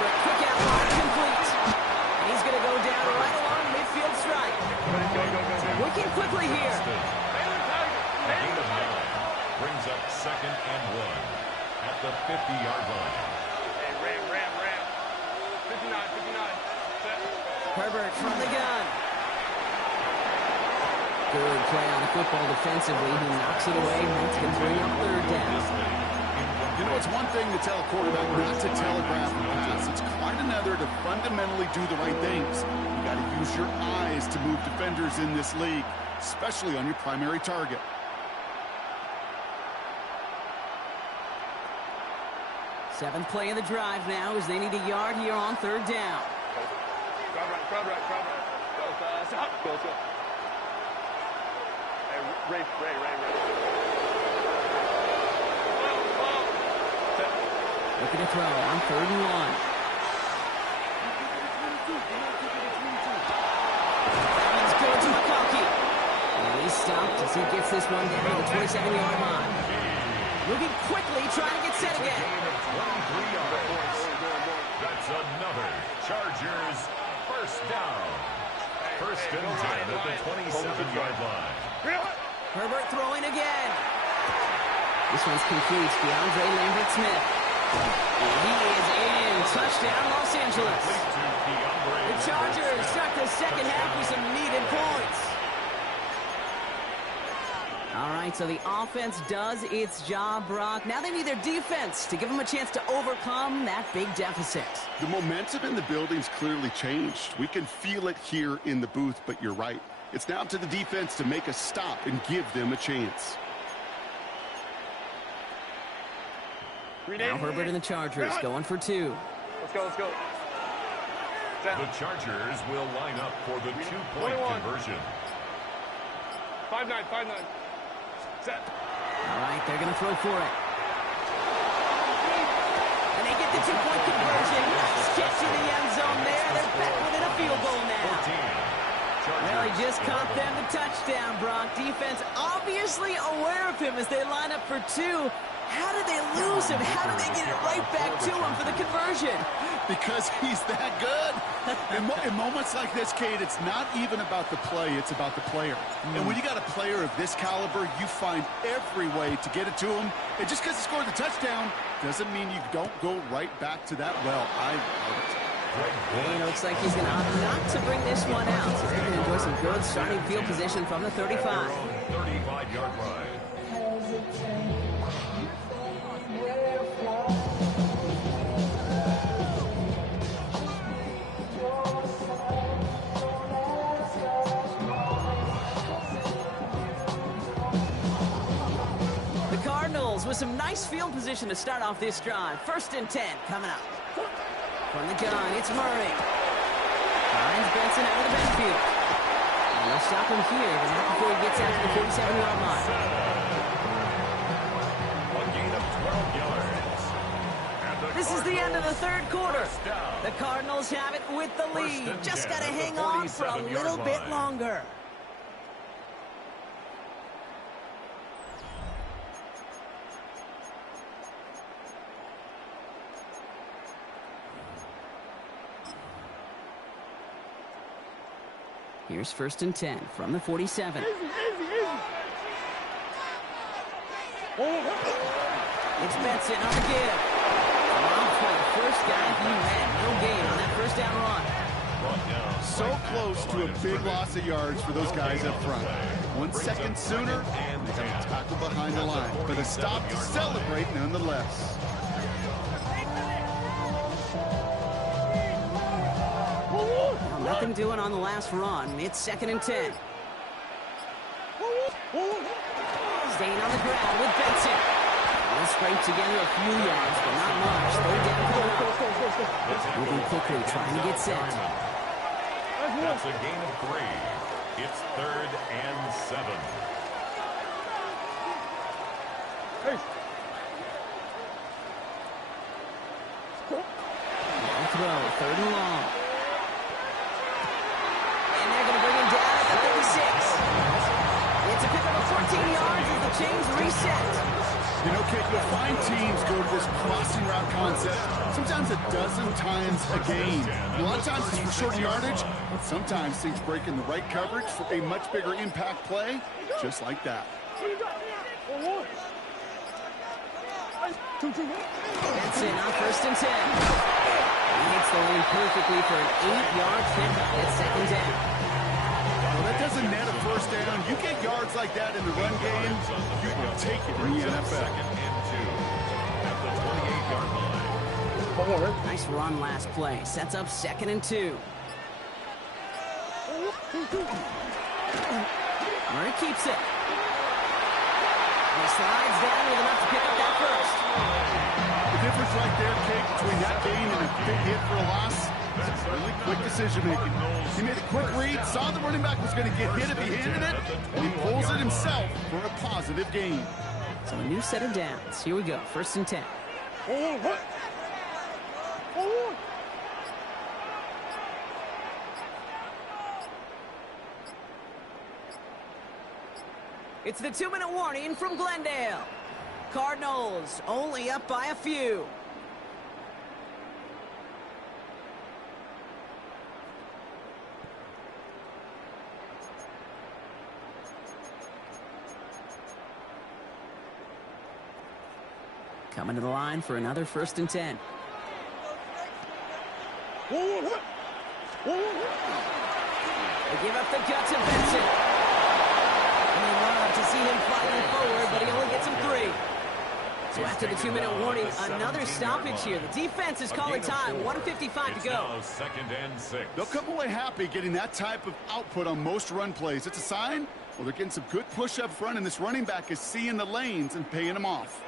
Herbert, quick out, complete. And he's going to go down right along midfield stripe. Working quickly here. Brings up 2nd and 1 at the 50-yard line. Hey, Ram. 59. Set. Herbert from the gun. Good play on the football defensively. He knocks it away, and that's going to bring up 3rd down. You know, it's one thing to tell a quarterback not to telegraph a pass. It's quite another to fundamentally do the right things. You got to use your eyes to move defenders in this league, especially on your primary target. Seventh play of the drive now as they need a yard here on 3rd down. Crowd right. Go, stop. Go. Hey, Ray. Looking to throw on 3rd and 1. He's going to McConkey. And he's stopped as he gets this one down to the 27-yard line. Moving quickly, trying to get set again. That's another Chargers first down. 1st and 10 at the 27-yard line. Herbert throwing again. This one's complete. DeAndre Lambert-Smith. He is in. Touchdown, Los Angeles. The Chargers start the 2nd half with some needed points. All right, so the offense does its job, Brock. Now they need their defense to give them a chance to overcome that big deficit. The momentum in the building's clearly changed. We can feel it here in the booth, but you're right. It's now up to the defense to make a stop and give them a chance. Now Herbert and the Chargers going for 2. Let's go. The Chargers will line up for the 2-point conversion. 5-9. Set. All right, they're going to throw for it. And they get the 2-point conversion. Nice catch in the end zone there. They're back within a field goal now. Well, he just caught them the touchdown, Brock. Defense obviously aware of him as they line up for 2. How did they lose him? How did they get it right back to him for the conversion? Because he's that good. In moments like this, Kate, it's not even about the play, it's about the player. And when you got a player of this caliber, you find every way to get it to him. And just because he scored the touchdown doesn't mean you don't go right back to that well. I love it. And it looks like he's going to opt not to bring this one out. So he's going to enjoy some good starting field position from the 35. 35-yard line. With some nice field position to start off this drive. 1st and 10 coming up. From the gun, it's Murray. Finds Benson out of the backfield. And they'll stop him here, but not before he gets out to the 47-yard line. A gain of 12 yards. This is the end of the 3rd quarter. The Cardinals have it with the lead. Just got to hang on for a little bit longer. Here's 1st and 10 from the 47. It's Benson on the give. For the first guy he ran. No gain on that 1st down run. So close to a big loss of yards for those guys up front. 1 second sooner, and they have a tackle behind the line. But a stop to celebrate nonetheless. Nothing doing on the last run. It's 2nd and 10. Staying on the ground with Benson. They'll scrape together a few yards, but not much. 3rd down coming up. Moving quickly, trying to get set. That's a gain of 3. It's 3rd and 7. Long throw, 3rd and long. At the 36. It's a pickup of 14 yards as the chains reset. You know, Kate, you'll find teams go to this crossing route concept sometimes a dozen times a game. A lot of times it's for short yardage, but sometimes things break in the right coverage for a much bigger impact play, just like that. That's it on 1st and 10. He hits the lane perfectly for an 8-yard pickup. It's 2nd down. Well, that doesn't net a 1st down. You get yards like that in the run game, you will take it in the NFL. 2nd and 2 at the 28-yard line. Nice run last play. Sets up 2nd and 2. Murray keeps it. He slides down with enough to pick up that first. The difference right there, Kate, between that gain and a big hit for a loss, is really quick decision-making. He made a quick read, saw the running back was going to get hit if he handed it, and he pulls it himself for a positive gain. So a new set of downs. Here we go, 1st and 10. It's the 2-minute warning from Glendale. Cardinals only up by a few. Coming to the line for another 1st and 10. They give up the gut to Benson. And they love to see him flying forward, but he only gets him 3. So after the 2-minute warning, another stoppage here. The defense is calling time. 1:55 to go. 2nd and 6. They'll come away happy getting that type of output on most run plays. It's a sign, well, they're getting some good push up front, and this running back is seeing the lanes and paying them off.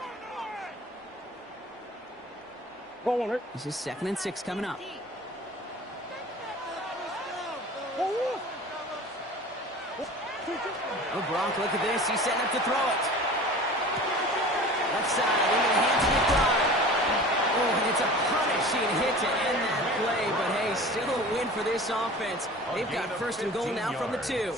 This is 2nd and 6 coming up. Oh, Gronk, look at this. He's setting up to throw it. Left side, into the hands of McBride. Oh, and it's a punishing hit to end that play. But, hey, still a win for this offense. They've got 1st and goal now from the 2.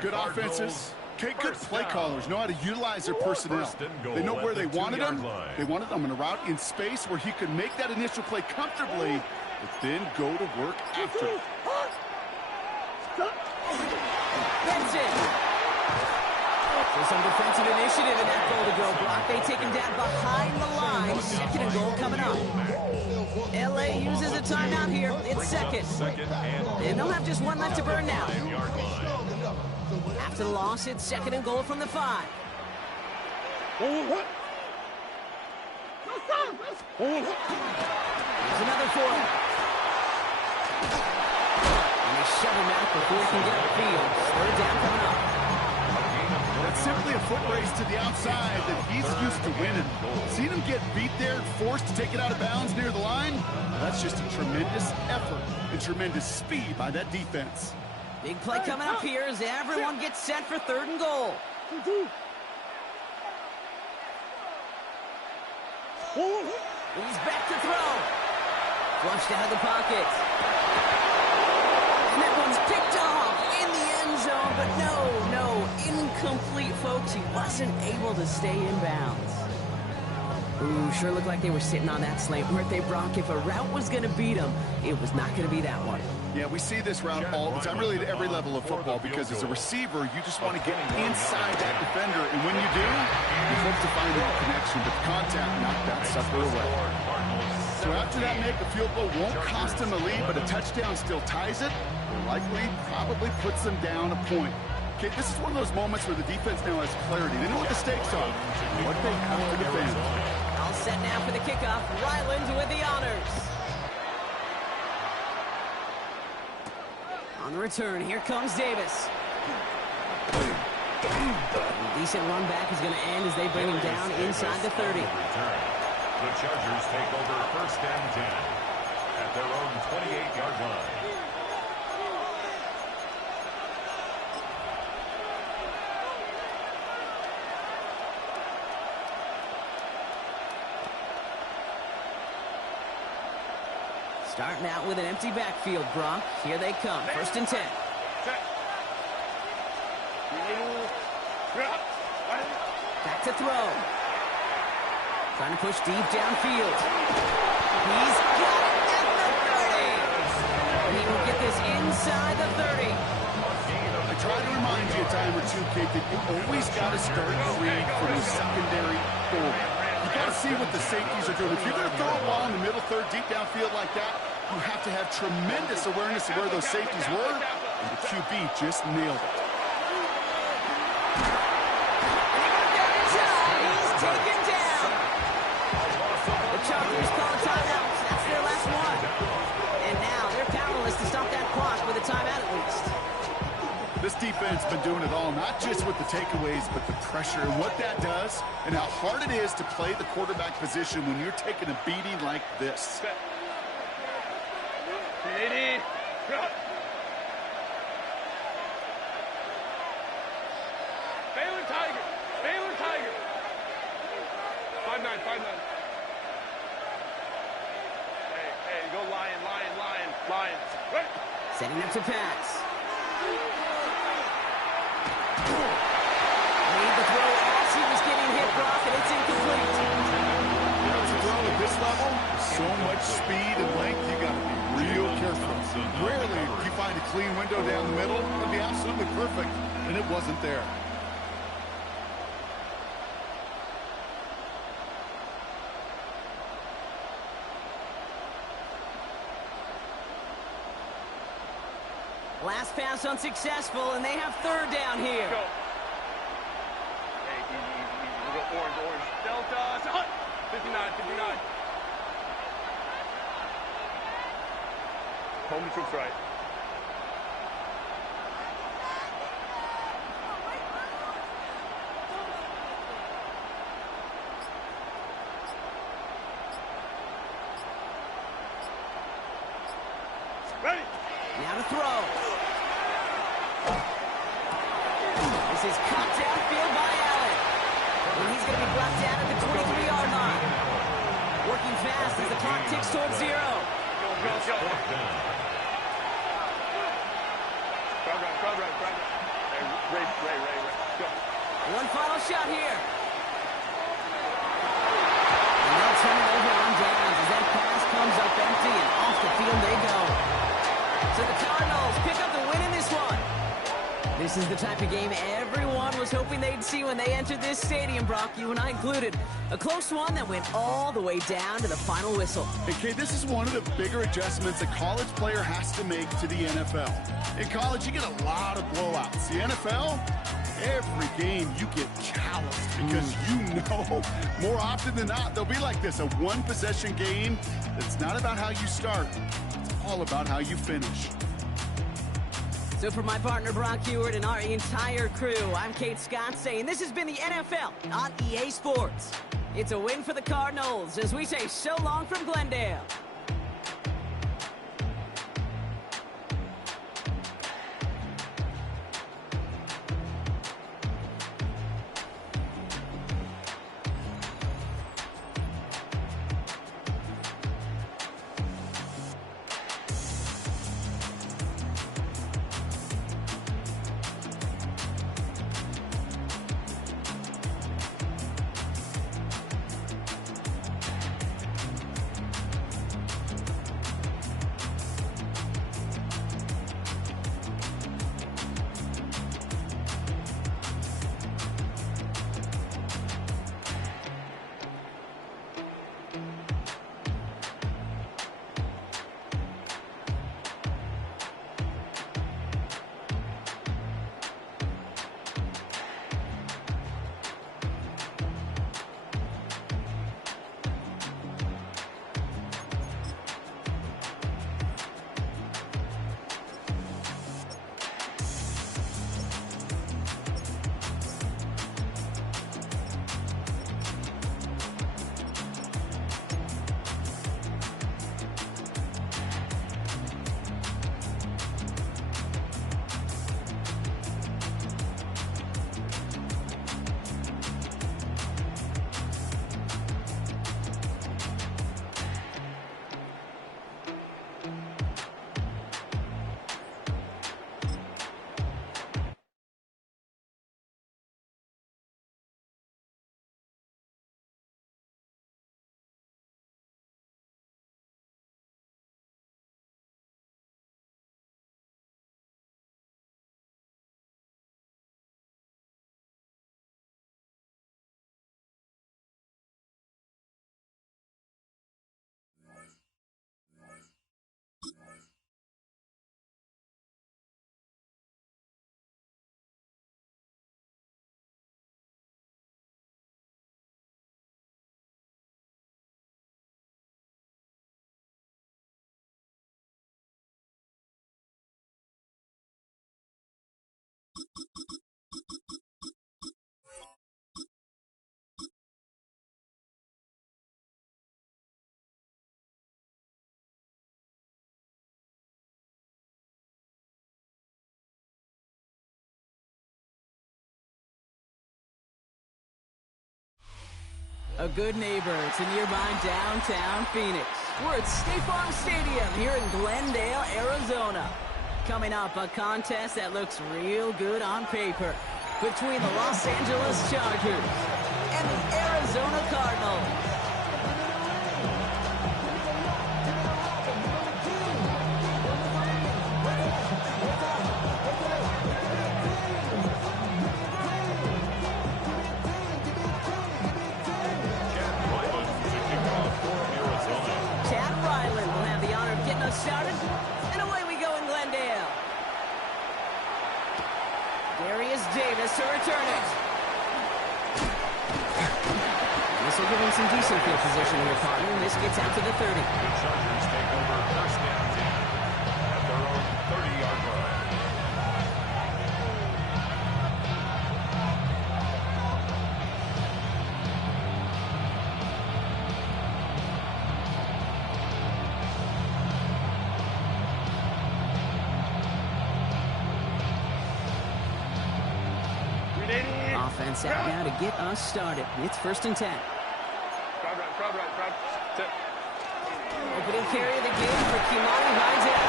Good offenses. Okay, good play callers know how to utilize their personnel. They know where they wanted them. They wanted them in a route in space where he could make that initial play comfortably, but then go to work after. Benson. So some defensive initiative in that goal to go block. They take him down behind the line. 2nd and goal coming up. LA uses a timeout here. It's 2nd. And they'll have just 1 left to burn now. After the loss, it's 2nd and goal from the 5. There's another 4. And they shove him out before he can get upfield. 3rd down coming up. That's simply a foot race to the outside that he's used to winning. Seeing him get beat there, forced to take it out of bounds near the line, that's just a tremendous effort and tremendous speed by that defense. Big play coming up here as everyone gets set for 3rd and goal. He's back to throw. Flushed out of the pocket. And that one's picked off in the end zone, but no, incomplete, folks. He wasn't able to stay in bounds. Ooh, sure looked like they were sitting on that slate, weren't they, Brock? If a route was going to beat them, it was not going to be that one. Yeah, we see this route all the time, really at every level of football, because as a receiver, you just want to get inside that defender, and when you do, you hope to find that connection, but the contact knocked that sucker away. So after that make, the field goal won't cost them a lead, but a touchdown still ties it, or likely probably puts them down a point. Okay, this is one of those moments where the defense now has clarity. They know what the stakes are, what they have to defend. All set now for the kickoff. Ryland with the honors. On the return, here comes Davis. A decent run back is going to end as they bring him down inside the 30. The Chargers take over 1st and 10 at their own 28-yard line. Starting out with an empty backfield, Brock. Here they come. 1st and 10. Back to throw. Trying to push deep downfield. He's got it at the 30. He will get this inside the 30. I try to remind you a time or two, Kate, that you always got to start free from the secondary forward. You got to see what the safeties are doing. If you're going to throw a ball in the middle third, deep downfield like that, you have to have tremendous awareness of where those safeties were, and the QB just nailed it. He's taken down. The Chargers call a timeout. That's their last one. And now they're powerless to stop that clock with a timeout at least. This defense has been doing it all, not just with the takeaways, but the pressure and what that does and how hard it is to play the quarterback position when you're taking a beating like this. Baylor Tiger. Baylor Tiger. 5-9, 5-9. Hey, go Lion. Right. Setting up to pass. Made the throw as he was getting hit, Brock, and it's incomplete. You know, to throw at this level, so much speed and length, you got to be real careful. Rarely do you find a clean window down the middle. It'd be absolutely perfect, and it wasn't there. Last pass unsuccessful, and they have third down here. Go. Hey, easy. We'll go orange. Delta. 59. Home troops right. Ready. Now to throw. This is cut downfield by Allen. And he's going to be brought down at the 23-yard line. Working fast as the clock ticks towards 0. Go. Crowd right. Ray. Go. One final shot here. And they'll turn it over on downs as that pass comes up empty and off the field they go. So the Cardinals pick up the win in this one. This is the type of game everyone was hoping they'd see when they entered this stadium, Brock, you and I included. A close one that went all the way down to the final whistle. Okay, this is one of the bigger adjustments a college player has to make to the NFL. In college, you get a lot of blowouts. The NFL, every game you get calloused because you know more often than not they'll be like this, a one-possession game. It's not about how you start. It's all about how you finish. So for my partner, Brock Heward, and our entire crew, I'm Kate Scott saying this has been the NFL on EA Sports. It's a win for the Cardinals as we say so long from Glendale. A good neighbor to nearby downtown Phoenix. We're at State Farm Stadium here in Glendale, Arizona. Coming up, a contest that looks real good on paper between the Los Angeles Chargers and the Arizona Cardinals. Started, and away we go in Glendale. Darius Davis to return it. This will give him some decent field position here, partner, and this gets out to the 30. The Chargers take over first down 10 at their own 30-yard line. Offense out now to get us started. It's 1st and 10. Crowd right. Opening carry of the game for Kimani Vidal.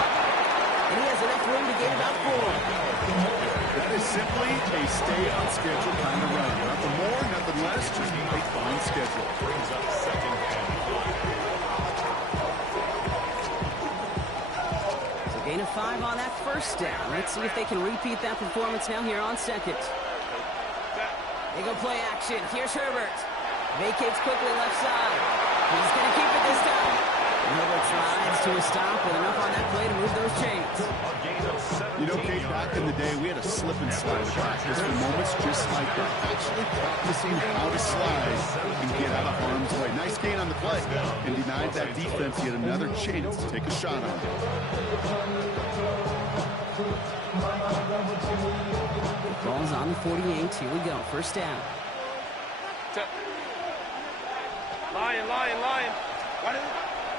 And he has enough room to gain about 4. That is simply a stay on schedule kind of run. Nothing more, nothing less, just a fine schedule. Brings up 2nd and 5. So gain of 5 on that 1st down. Let's see if they can repeat that performance now here on 2nd. They go play action. Here's Herbert. Vacates quickly left side. He's going to keep it this time. And Herbert slides to a stop with enough on that play to move those chains. A gain of 17 You know, Kate, back in the day, we had a slip and slide practice for moments just like that. Actually practicing how to slide and get out of harm's way. Nice gain on the play. And denied that defense yet another chance to take a shot on it. Ball's on the 48. Here we go. 1st down. Lion.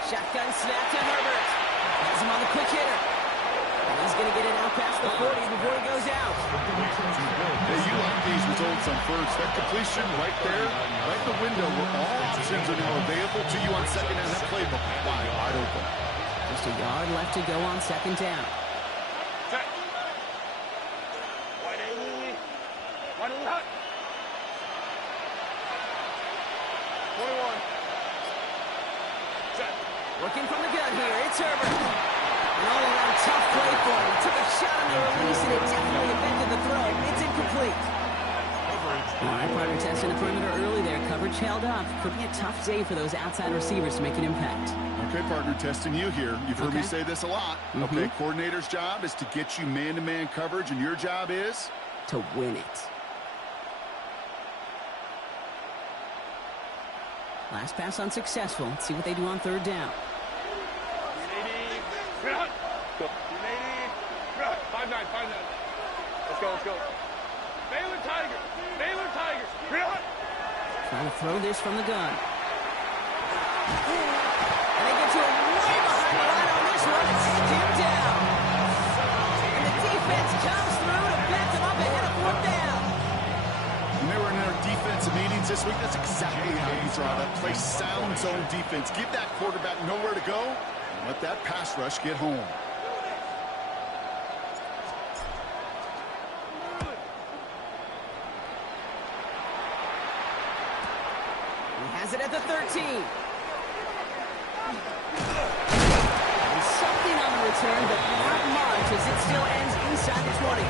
Shotgun snap to Herbert. Has him on the quick hitter. And he's going to get it out past the 40 before he goes out. Hey, you like these results on first. That completion right there, right in the window where all options are now available to you on 2nd down. That playbook wide open. Just a yard left to go on 2nd down. Working from the gun here, it's Herbert. An all-around tough play for him. Took a shot on the release, and it definitely affected the throw. It's incomplete. All right, partner testing the perimeter early there. Coverage held up. Could be a tough day for those outside receivers to make an impact. Okay, partner, testing you here. You've heard me say this a lot. Okay, coordinator's job is to get you man-to-man coverage, and your job is? To win it. Last pass unsuccessful. Let's see what they do on 3rd down. 5-9. Let's go. Baylor Tigers. Trying to throw this from the gun. And they get to him way behind the line on this one and take him down. And the defense comes through to back them up ahead of 4th down. When they were in our defensive meetings this week, that's exactly how you draw that. Play sound zone defense. Give that quarterback nowhere to go, and let that pass rush get home. He has it at the 13. And something on the return, but not much as it still ends inside the 20.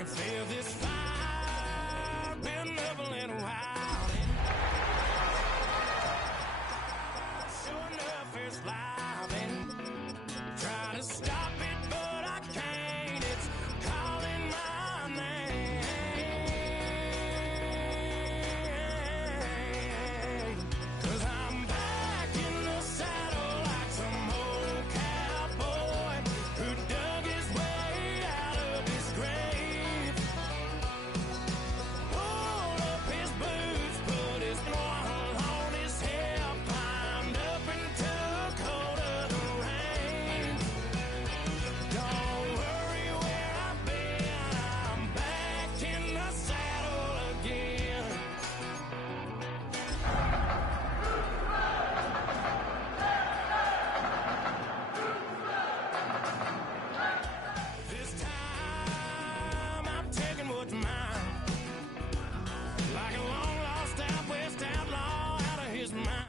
can feel this fire been up a little while. Sure enough, it's live and trying to stop it, but I can't. It's calling my name. 'Cause I'm back in the saddle like some old cowboy who dug his way out of his grave. Pulled up his boots, put his one on his hip, climbed up and took hold of the reins. Don't worry where I've been, I'm back in the saddle again. This time I'm taking what's mine, like a long-lost out-west outlaw out of his mind.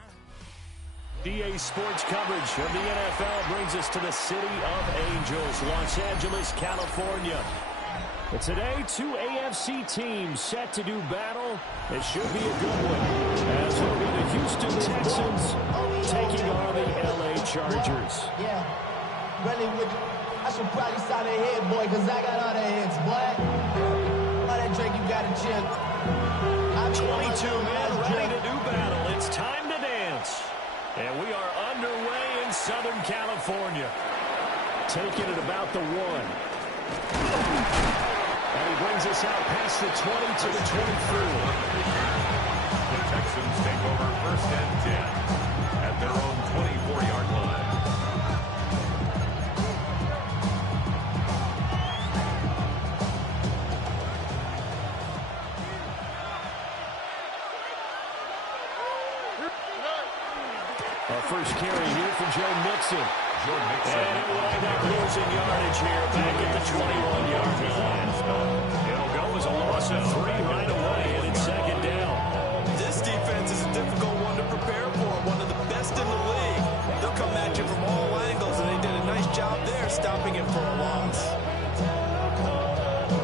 DA Sports coverage of the NFL brings us to the City of Angels, Los Angeles, California. And today, two AFC teams set to do battle. It should be a good one, as will be the Houston Texans taking on the LA Chargers. Yeah, really, I should probably sign a head, boy, because I got all the hits, boy. All that drink, you got to chip. 22 men ready to do battle. It's time to dance. And we are underway in Southern California. Taking it about the 1. And he brings us out past the 20 to the 24. The Texans take over 1st and 10 at their own 24-yard line. Our first carry here for Joe Mixon. Joe Mixon. And it will wind up losing yardage here back at the 21-yard line. It'll go as a loss of 3 right away, and it's 2nd down. This defense is a difficult one to prepare for, one of the best in the league. They'll come at you from all angles, and they did a nice job there stopping him for a loss.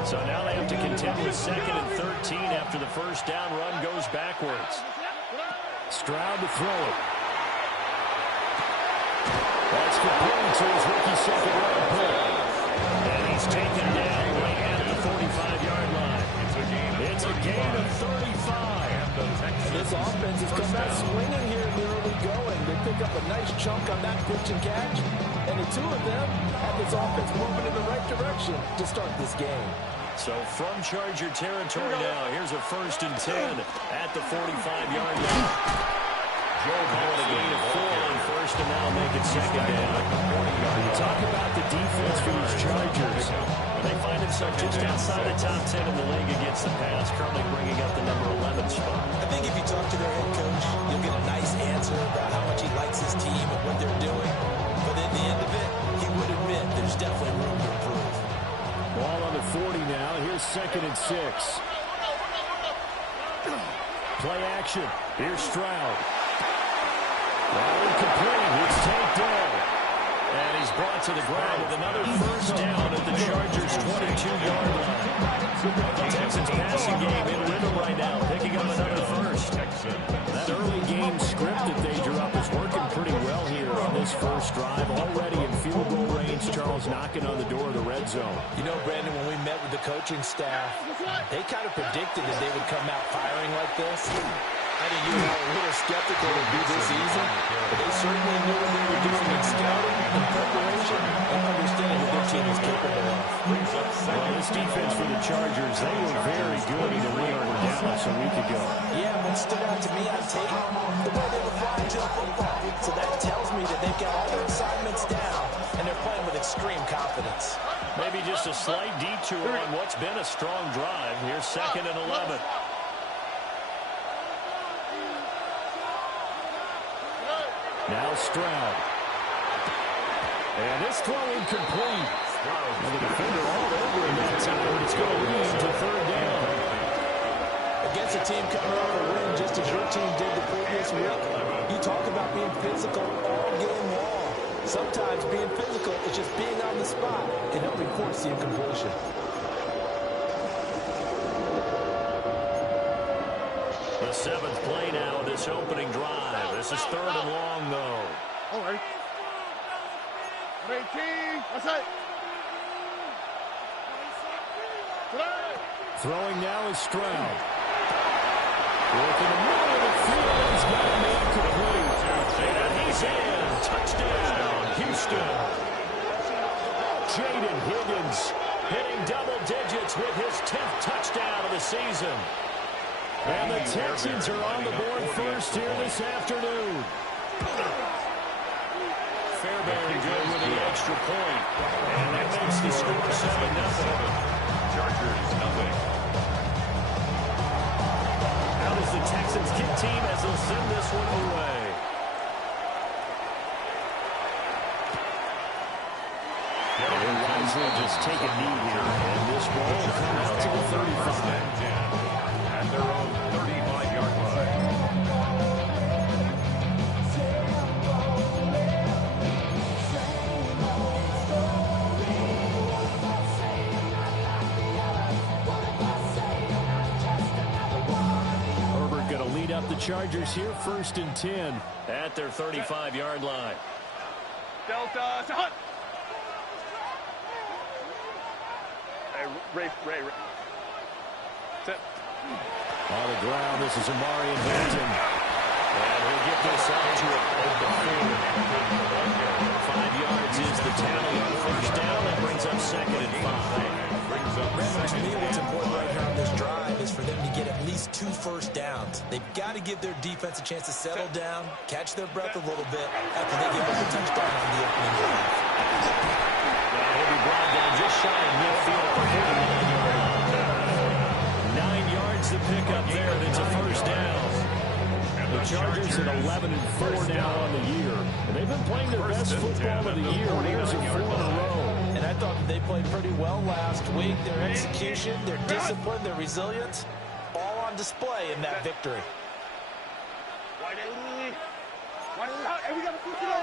So now they have to contend with 2nd and 13 after the first down run goes backwards. Stroud to throw it. That's complete to his rookie second-round pick. And he's taken down right at the 45-yard line. It's a gain of 35. This offense has come out swinging here in the early going. They pick up a nice chunk on that pitch and catch, and the two of them have this offense moving in the right direction to start this game. So from Charger territory now, here's a 1st and 10 at the 45-yard line. Joe calling a gain of 4 on 1st, and now make it 2nd down. You talk about the defense for these Chargers. They find themselves just outside the top 10 in the league against the pass, currently bringing up the number 11 spot. I think if you talk to their head coach, you'll get a nice answer about how much he likes his team and what they're doing. But at the end of it, he would admit there's definitely room to improve. Ball on the 40 now. Here's 2nd and 6. Play action. Here's Stroud. Well, incomplete. It's taken down. And he's brought to the ground with another 1st down at the Chargers' 22-yard line. The Texans passing game in rhythm right now, picking up another 1st. That early game script that they drew up is working pretty well here on this first drive. Already in field goal range, Charles knocking on the door of the red zone. You know, Brandon, when we met with the coaching staff, they kind of predicted that they would come out firing like this. I think you were a little skeptical to do this easy, but they certainly knew what they were doing in scouting and preparation and understanding what their team was capable of. Well, this defense for the Chargers, they were very good in the win over Dallas a week ago. Yeah, what stood out to me on tape, the way they were flying to the football. So that tells me that they've got all their assignments down, and they're playing with extreme confidence. Maybe just a slight detour on what's been a strong drive. Here's 2nd and 11. Now Stroud. And this throw incomplete. And the defender all over him that time, but it's going to lead to 3rd down. Against a team coming off a win just as your team did the previous week, you talk about being physical all game long. Sometimes being physical is just being on the spot and helping force the incompletion. seventh play now, this opening drive. This is 3rd and long, though. All right. 18. That's it. Throwing now is Stroud. Work in the middle of the field. He's got a man complete. And he's in. Touchdown, Houston. Jaden Higgins hitting double digits with his 10th touchdown of the season. And the Texans are on the board first here this afternoon. Fairbairn good with the extra point. And that makes the score 7-0. Chargers, nothing. How does the Texans kick team as they'll send this one away? They're wisely just take a knee here. And this ball will come out to the 35. At their own 35-yard line. Up the Chargers here, 1st and 10 at their 35-yard line. Delta. Hey, Ray. Sit. On the ground, this is Amari and Hampton. And he'll get this out to a 5 yards is the tally on 1st down. That brings up 2nd and 5. Remember, to me, what's important right here on this drive is for them to get at least 2 first downs. They've got to give their defense a chance to settle down, catch their breath a little bit after they give up a touchdown on the opening drive. He'll be brought down just shy of midfield for 49 yards. 9 yards to pick up there, and it's a 1st down. The Chargers at 11-4 now on the year. And they've been playing their best football of the year. There's a 4 in a row. And I thought they played pretty well last week. Their execution, their discipline, their resilience, all on display in that victory. Hey, we got to push it up.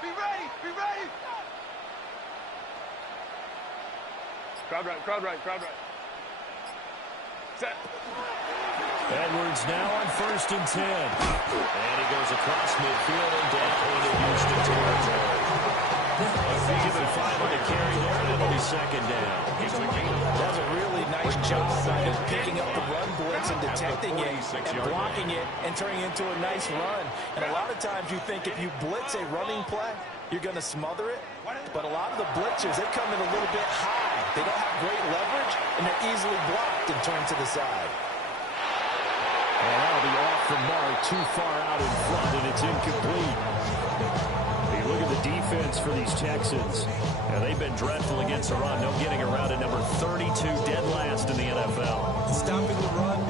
Be ready. Crowd right. Set. Edwards now on 1st and 10. And he goes across midfield and down into Houston territory. Given 5 on the carry there, and it'll be 2nd down. Does a really nice job of picking up the run blitz and detecting it and blocking it and turning it into a nice run. And a lot of times you think if you blitz a running play, you're going to smother it. But a lot of the blitzers, they come in a little bit high. They don't have great leverage, and they're easily blocked and turned to the side. And that'll be off the mark, too far out in front, and it's incomplete. You look at the defense for these Texans. They've been dreadful against the run. No getting around at number 32, dead last in the NFL. Stopping the run,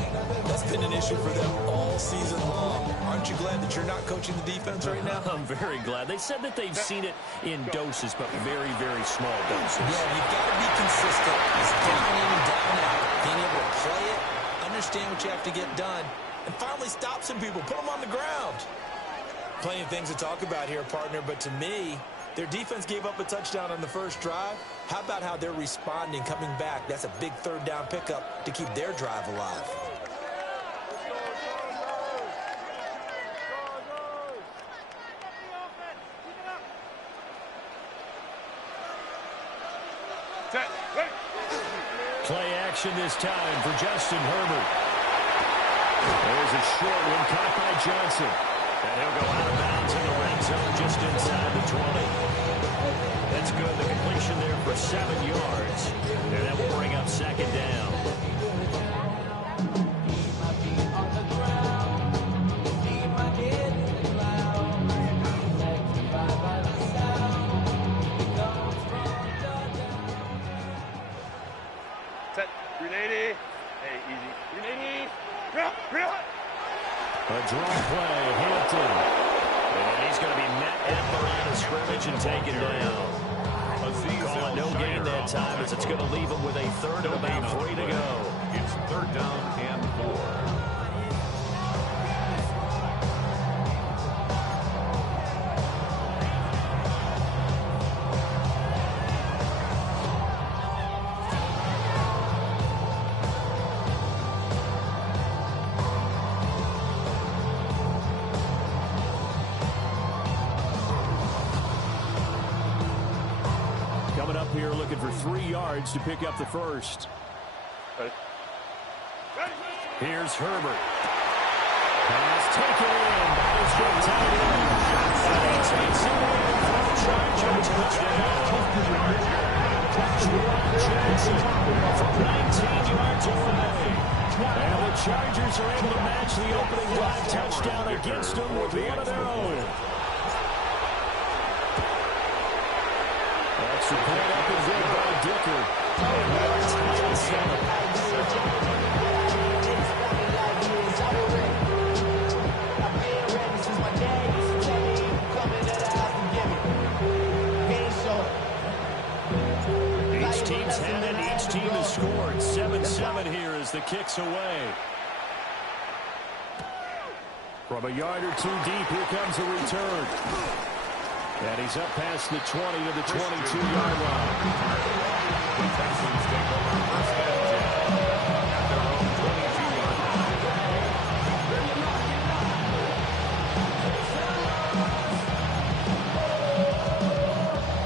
that's been an issue for them all season long. Aren't you glad that you're not coaching the defense right now? I'm very glad. They said that they've seen it in doses, but very, very small doses. Yeah, you've got to be consistent. It's down in and down out. Being able to play it, understand what you have to get done, and finally stop some people, put them on the ground. Plenty of things to talk about here, partner, but to me, their defense gave up a touchdown on the 1st drive. How about how they're responding, coming back? That's a big 3rd down pickup to keep their drive alive. Play action this time for Justin Herbert. There's a short one caught by Johnson. And he'll go out of bounds in the red zone just inside the 20. That's good. The completion there for 7 yards. And that will bring up 2nd down. Set. 380. Hey, easy. 380. Real. A draw play, Hampton. And he's going to be met at the line of scrimmage and taken down. Call it no gain that time as it's going to leave him with a 3rd and about 3 to go. It's 3rd down and 4. coming up here looking for 3 yards to pick up the first. Here's Herbert. Pass taken in. That is good tight end. And he takes it in for the Chargers touchdown. Jackson from 19 yards away. And the Chargers are able to match the opening drive touchdown against them with one of their own. Extra point up and good by Dicker. Each team's had it. Each team has scored. 7-7 here as the kick's away. From a yard or 2 deep, here comes a return. And he's up past the 20 to the 22-yard line. The Texans take over first and 10 at their own 22-yard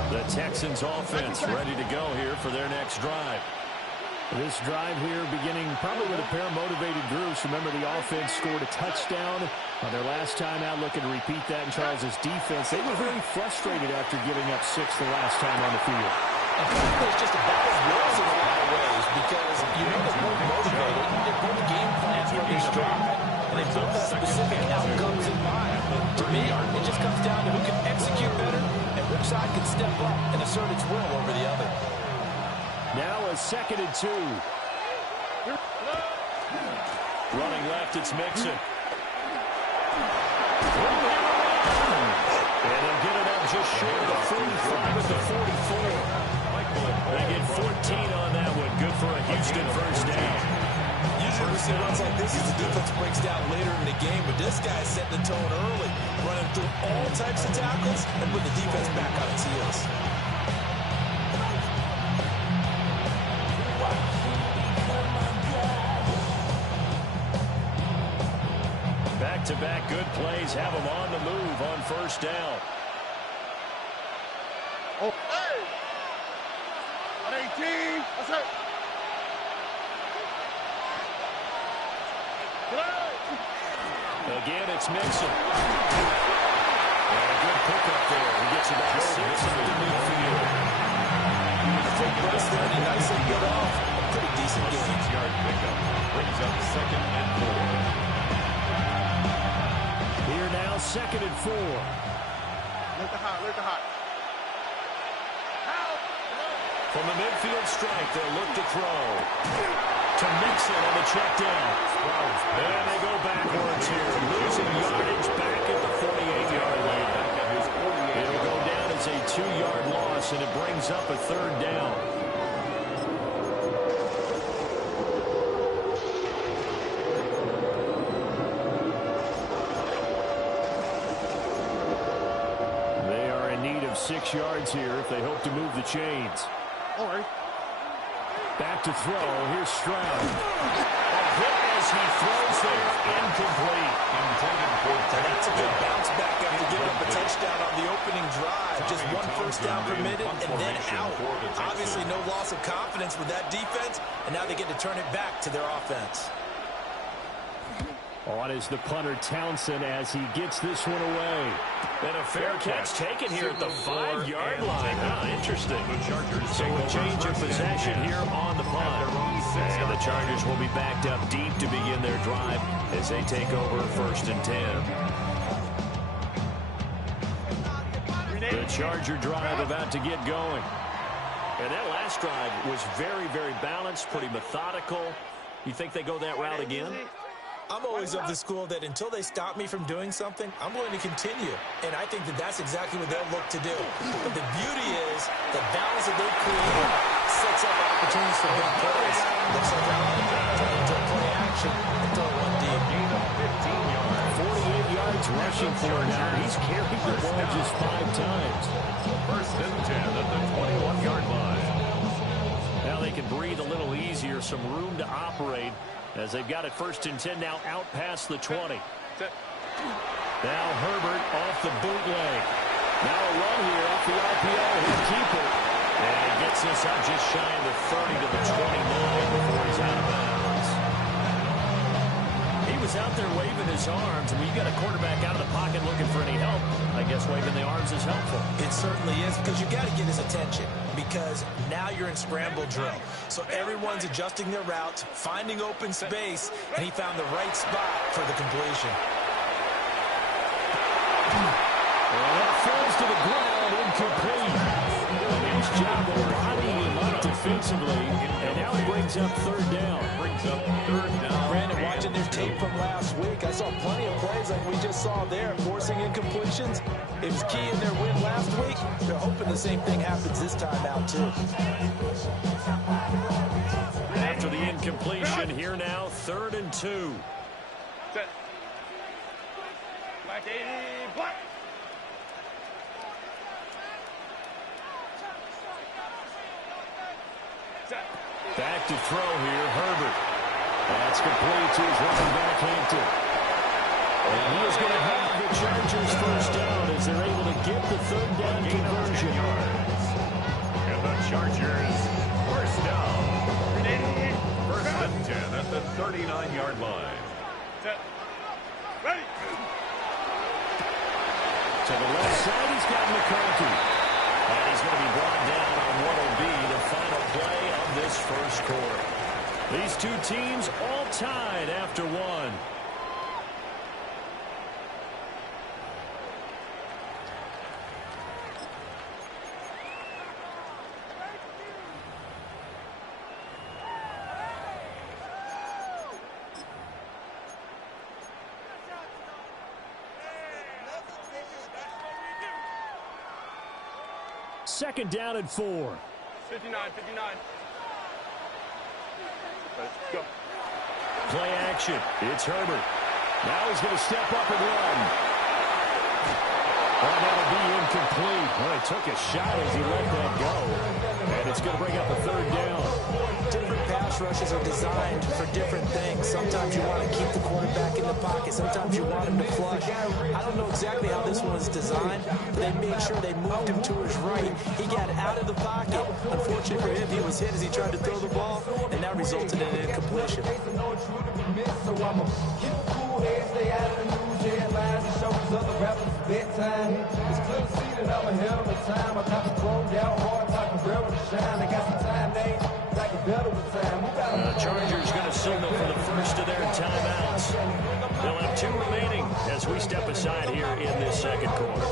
line. The Texans offense ready to go here for their next drive. This drive here beginning probably with a pair of motivated groups. Remember, the offense scored a touchdown on their last time out, looking to repeat that in Charles' defense. They were very frustrated after giving up 6 the last time on the field. And frankly, it's just a battle of wills in a lot of ways because you know they're both motivated. They're both game plans for each drive, and they both have specific outcomes in mind. To me, it just comes down to who can execute better and which side can step up and assert its will over the other. Now a 2nd and 2. Running left, it's Mixon. And they'll get it up just short of the 45 at the 44. They get 14 on that one. Good for a Houston first down. Usually we see runs like this as the defense breaks down later in the game, but this guy's setting the tone early, running through all types of tackles and put the defense back on its heels. Back-to-back good plays have them on the move on first down. Oh, hey! 18. That's it. Again, it's Mixon. And a good pickup there. He gets about 6 into the midfield. Take press there, and he nicely got off. A pretty decent game. 6-yard pickup brings up 2nd and 4. Here now, 2nd and 4. Let the hot. From the midfield strike, they'll look to throw. To Mixon on the check down. And they go backwards here. Losing yardage back at the 48-yard line. It'll go down as a 2-yard loss, and it brings up a 3rd down. They are in need of 6 yards here if they hope to move the chains. All right. Back to throw. Here's Stroud. A hit as he throws there, incomplete. Intended for That's a good bounce back after giving up a touchdown on the opening drive. Just 1 first down permitted and then out. Obviously no loss of confidence with that defense, and now they get to turn it back to their offense. On is the punter Townsend as he gets this one away. And a fair catch taken here at the 5-yard line. Interesting. So a change of possession here on the punt. And the Chargers will be backed up deep to begin their drive as they take over 1st and 10. The Charger drive about to get going. And that last drive was very, very balanced, pretty methodical. You think they go that route again? I'm always of the school that until they stop me from doing something, I'm going to continue. And I think that that's exactly what they'll look to do. But the beauty is the balance that they create sets up opportunities for big plays. Looks like they're on the turn into a play action and throw one deep. 48 yards rushing for now. He's carried the ball just 5 times. 1st and 10 at the 21-yard line. Now they can breathe a little easier, some room to operate as they've got it 1st and 10 now out past the 20. Now Herbert off the bootleg. Now a run here off the RPO. He'll keep it. And Gets this up just shy of the 30 to the 29 before he's out of bounds. He was out there waving his arms. I mean, you got a quarterback out of the pocket looking for any help. I guess waving the arms is helpful. It certainly is, because you got to get his attention, because now you're in scramble drill. So everyone's adjusting their routes, finding open space, and he found the right spot for the completion. And that falls to the ground, incomplete. Nice job of bodying him up defensively, and now he brings up third down. Brandon, watching their tape from last week, I saw plenty of plays like we just saw there, forcing incompletions. It was key in their win last week. They're hoping the same thing happens this time out, too. After the incompletion, here now, 3rd and 2. Set. Black 80, black. Set. Back to throw here, Herbert. That's complete to his running back, Hampton. And he is going to have the Chargers first down as they're able to get the 3rd down conversion. And the Chargers first down. 1st and 10 at the 39-yard line. Set. Ready. To the left side, he's got McCarthy. And he's going to be brought down on what will be the final play of this first quarter. These two teams all tied after one. Second down and 4. 59. Let's go. Play action. It's Herbert. Now he's going to step up and run. Oh, that'll be incomplete. Well, he took a shot as he let that go. And it's going to bring up a 3rd down. Different pass rushes are designed for different things. Sometimes you want to keep the quarterback in the pocket. Sometimes you want him to flush. I don't know exactly how this one was designed, but they made sure they moved him to his right. He got out of the pocket. Unfortunately for him, he was hit as he tried to throw the ball, and that resulted in an incompletion. So I'ma keep a cool head, stay out of the news headlines, and show these other rappers bedtime. It's clear to see that I'm ahead of the time. I got the thrown down hard, talking real to shine. I got some time, they like a better with time. The Chargers going to signal for the first of their timeouts. They'll have 2 remaining as we step aside here in this second quarter.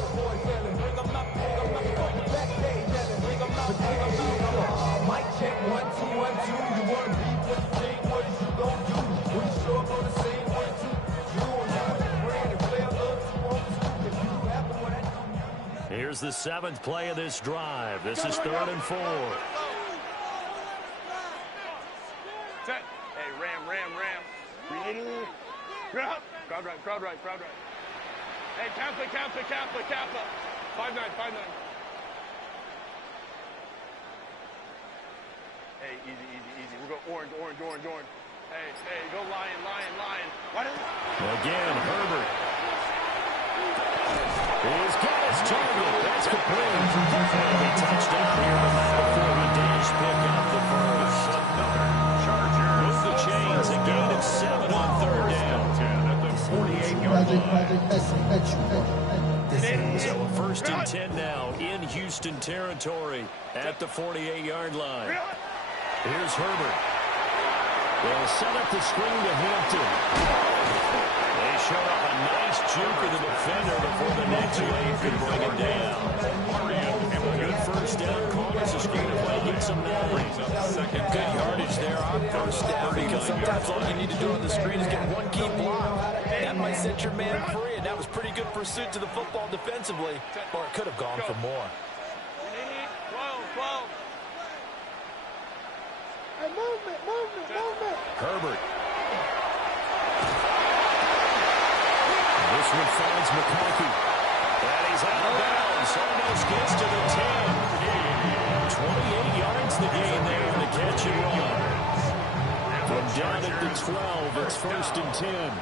Mic check 1 2 1 2. You want to be with the team? What is you gonna do? When you show up on the scene, 1 2. You and your friend and play a little 2 on 2. If you happen what I do. Here's the 7th play of this drive. This is 3rd and 4. Set. Hey, ram. 380. Crowd right. Hey, Kappa. 5-9. Hey, easy. We'll go orange. Hey, go lion. What is it? Again, Herbert. He's got his target. That's complete. And he touched down here before he dash pick up the first. Move the chains. A gain of 7 on 3rd down. 10 at the 48-yard line. So a 1st and 10 now in Houston territory at the 48-yard line. Here's Herbert. They'll set up the screen to Hampton. They showed up a nice juke of the defender before the next wave could bring him down. A good first down call as a screen to play gets him 9. Good yardage there on first down, because sometimes all you need to do on the screen is get one key block. That might set your man free, and that was pretty good pursuit to the football defensively, or it could have gone for more. 12. Hey, movement. Herbert. This one finds McCarthy. And he's out of bounds. Almost gets to the 10. 28 yards the gain there in the catch and run. From down at the 12, it's 1st and 10.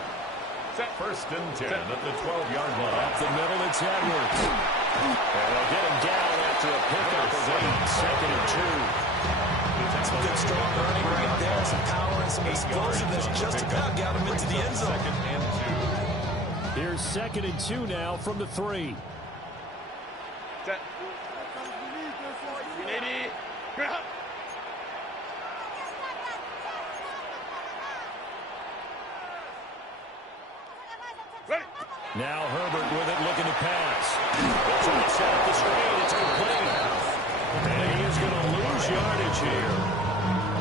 1st and 10 at the 12-yard line. Up the middle, it's Edwards. And they'll get him down at after a pickup of 8, 2nd and 2. Some good strong running right there, some power and some explosiveness. Just about got him into the end zone. 2nd and 2. Here's 2nd and 2 now from the 3. Set. Unity. Ready. Now Herbert with it, looking to pass. They'll try to set up the screen. It's complete. And he is going to lose yardage here.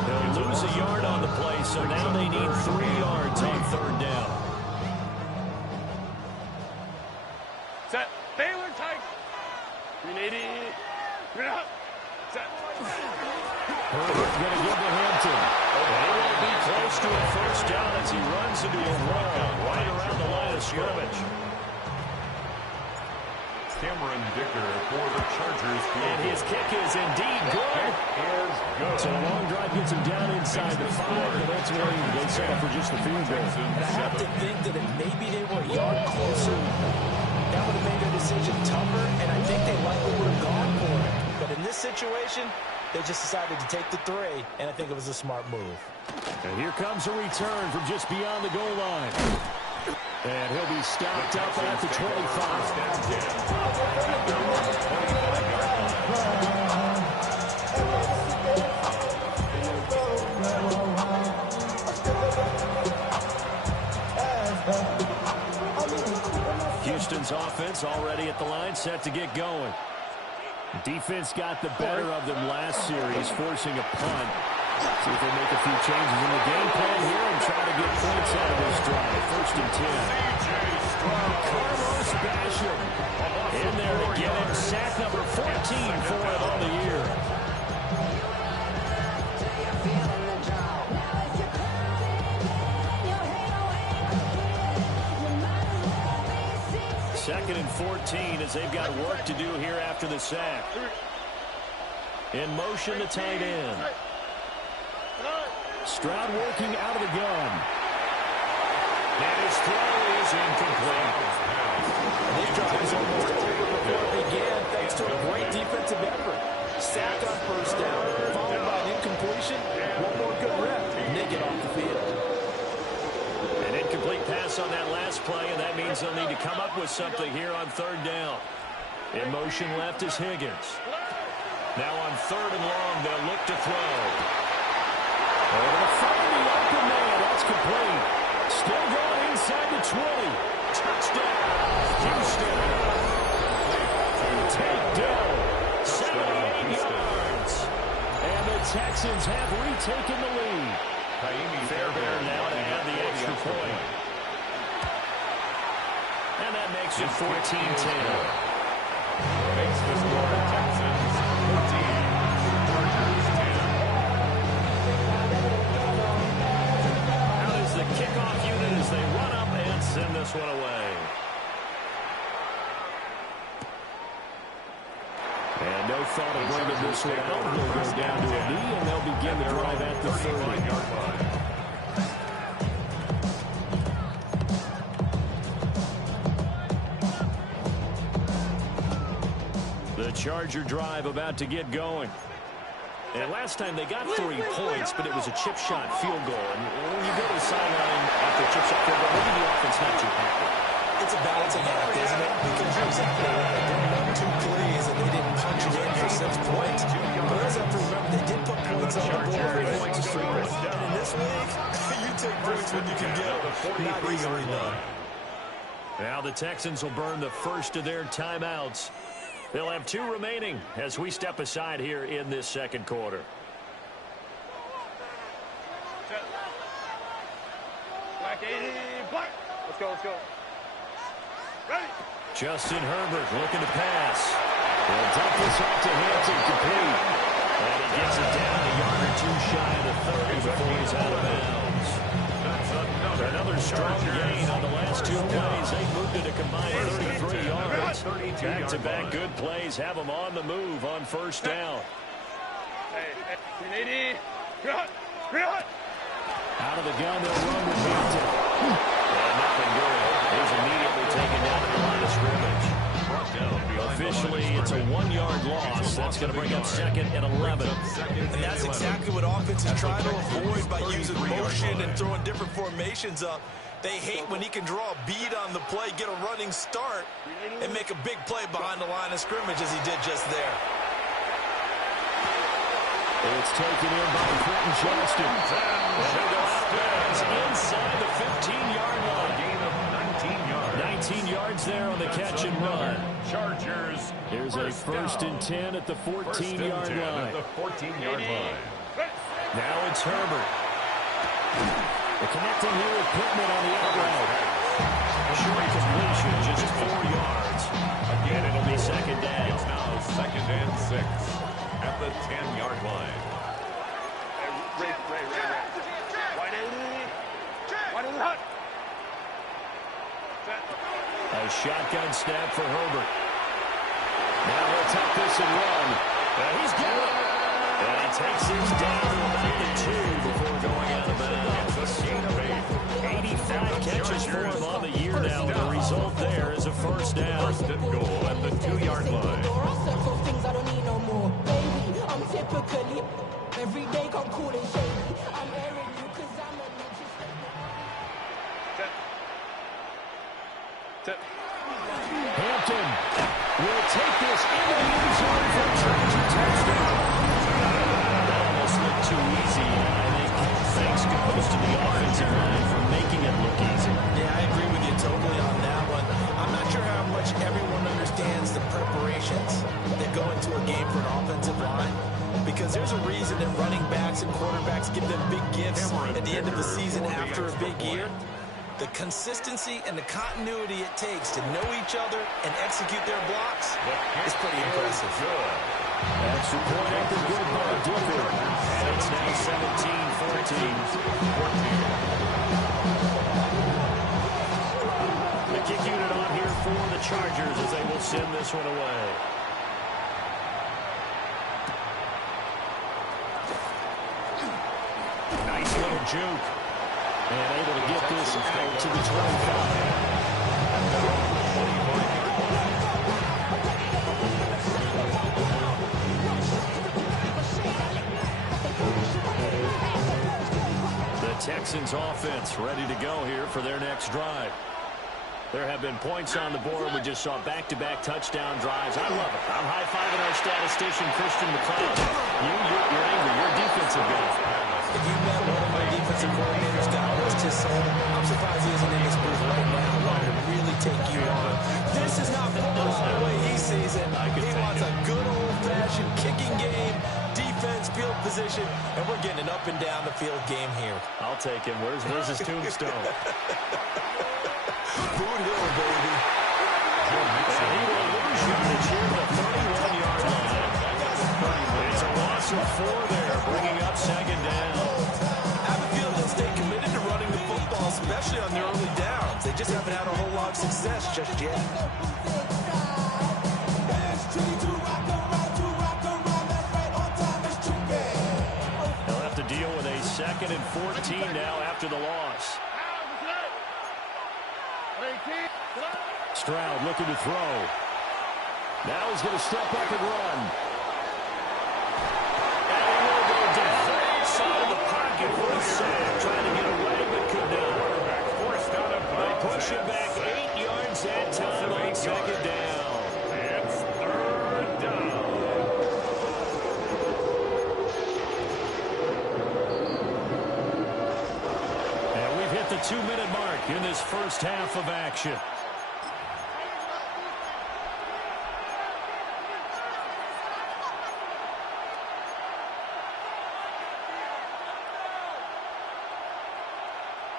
He'll lose a yard on the play, so now they need 3 yards on 3rd down. Set. Baylor tight. Unity. Set. Herbert going to give to Hampton. And he will be close to a 1st down as he runs into a wall right around the line of scrimmage. Cameron Dicker for the Chargers. And his kick is indeed good. So a long drive gets him down inside the 5, but ultimately they settle for just the field goal. And I have to think that if maybe they were a yard closer, that would have made their decision tougher, and I think they likely would have gone for it. But in this situation, they just decided to take the 3, and I think it was a smart move. And here comes a return from just beyond the goal line. And he'll be stopped up at the 25. Houston's offense already at the line, set to get going. Defense got the better of them last series, forcing a punt. See if they make a few changes in the game plan here and try to get points out of this drive. 1st and 10. Carlos Basham in there to get him. Sack number 14 for him on the year. Second and 14 as they've got work to do here after the sack. In motion, the tight end. Stroud working out of the gun. And his throw is incomplete. This drive is almost over before it began, thanks to a great defensive effort. Sack on 1st down, followed by an incompletion. One more good rep, and they get off the field. An incomplete pass on that last play, and that means they'll need to come up with something here on 3rd down. In motion left is Higgins. Now on 3rd and long, they'll look to throw. They're going to find the open man. That's complete. Still going inside the 20. Touchdown, Houston. Takedown, 78 yards. And the Texans have retaken the lead. Fairbairn now to add the extra point. And that makes it 14-10. Makes the score Texans 14. Chargers 10. Out is the kickoff unit as they run up and send this one away. And no thought of bringing this one out. He'll go down to a knee, and they'll begin the drive at the 30-yard line. The Charger drive about to get going. And last time they got 3 points, but it was a chip shot field goal. And when you go to the sideline after a chip shot field goal, maybe the offense not too happy. It's a balancing act, isn't it? Because you're exactly right. They didn't run 2 plays, and they didn't punch it in for 6 points. But let's have to remember, they did put points on the board. And in this league, you take points when you can get them. Not easily done. Now the Texans will burn the first of their timeouts. They'll have 2 remaining as we step aside here in this 2nd quarter. Black 80, black. Let's go, let's go. Ready. Justin Herbert looking to pass. He'll dump this off to Hampton, complete. And he gets it down a yard or 2 shy of the 30 before he's out of bounds. Another strong gain on the last 2 plays. They moved it a combined 33 yards. Back-to-back good plays have them on the move on 1st down. Hey, 380. Out of the gun, they'll run with Hampton. And nothing good. He's immediately taken down at the line of scrimmage. A officially it's a 1-yard loss. That's going to bring up second and 11. And that's exactly what offenses try to avoid by using motion and throwing different formations up. They hate when he can draw a bead on the play, get a running start, and make a big play behind the line of scrimmage as he did just there. It's taken in by Quentin Johnston. Inside the 15-yard line. Gain of 19 yards. 19 yards there on the catch and run. Chargers. Here's a first and 10 at the 14-yard line. At the 14-yard line. Now it's Herbert. The connecting here with Pittman on the out route. Short completion, just 4 yards. Again, it'll be second down. It's now second and 6 at the 10-yard line. Ray. Wide in the hut. A shotgun snap for Herbert. Now he'll tuck this and run. He's got it. And he takes this down to about the 2 before going out of bounds. It's a gain of 8. 85 catches for him on the year now. The result there is a first down. First and goal at the 2-yard line. Every day come cool and shady. I'm airing you cause I'm a Hampton will take this into the end zone for a Charger touchdown. That almost looked too easy, and I think thanks goes to the offensive line for making it look easy. Yeah, I agree with you totally on that one. I'm not sure how much everyone understands the preparations that go into a game for an offensive line, because there's a reason that running backs and quarterbacks give them big gifts at the end of the season after a big year. The consistency and the continuity it takes to know each other and execute their blocks is pretty impressive. Extra point after good by Dicker. And it's now 17-14. The kick unit on here for the Chargers as they will send this one away. Nice little juke. And able to get this out to the 25. The Texans offense ready to go here for their next drive. There have been points on the board. We just saw back-to-back touchdown drives. I love it. I'm high-fiving our statistician, Christian McCloud. You're angry. You're a defensive guy. If you met one of my defensive coordinators down was just saying, I'm surprised he isn't in this booth right now, wanting to really take you on. This is not football the way he sees it. He wants a good old-fashioned kicking game, defense, field position, and we're getting an up and down the field game here. I'll take him. Where's his tombstone? Boot Hill, baby. And he will lose yardage here at the 31-yard line. It's a loss of 4 there, bringing up second down. I have a feeling they'll stay committed to running the football, especially on their early downs. They just haven't had a whole lot of success just yet. They'll have to deal with a second and 14 now after the loss. Stroud looking to throw. Now he's going to step up and run. And he will go down the right side of the pocket for a sack. Trying to get away, but could not. They push him back 8 yards that time on second down. It's third down. And we've hit the 2-minute mark in this first half of action.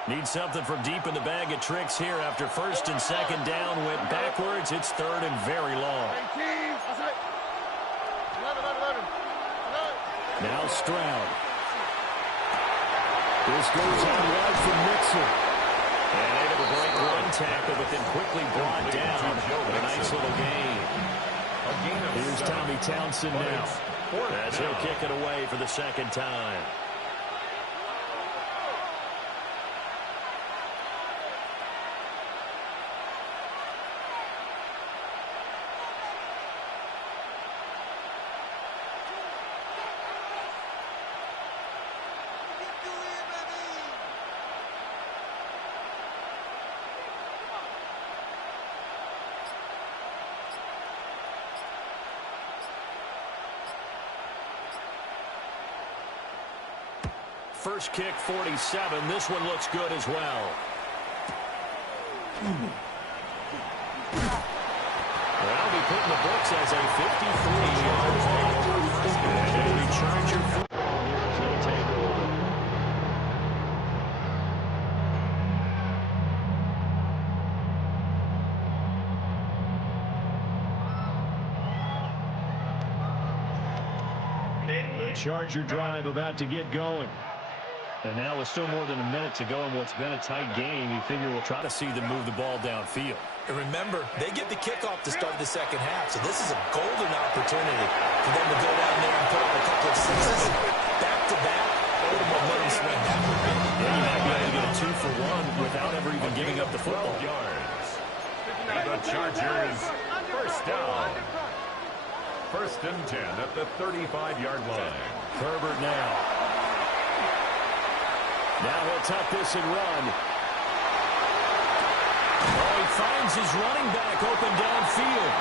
Need something from deep in the bag of tricks here after first and second down went backwards. It's third and very long. Now Stroud. This goes out wide for Mixon. And able to break one tackle, but then quickly brought down. A nice little gain. Here's Tommy Townsend now, as he'll kick it away for the second time. first kick 47. This one looks good as well. That'll be put in the books as a 53-yard haul. And a Charger football here as they take over. The Charger drive about to get going. And now with still more than a minute to go in what's been a tight game, you figure we'll try to see them move the ball downfield. And remember, they get the kickoff to start the second half, so this is a golden opportunity for them to go down there and put up a couple of sixes back-to-back. What a momentum swing that would be. Yeah, you might be able to get a 2-for-1 without ever even giving up the football. Yards. The Chargers, first down. First and 10 at the 35-yard line. Herbert now. Now he'll tuck this and run. Oh, he finds his running back open downfield.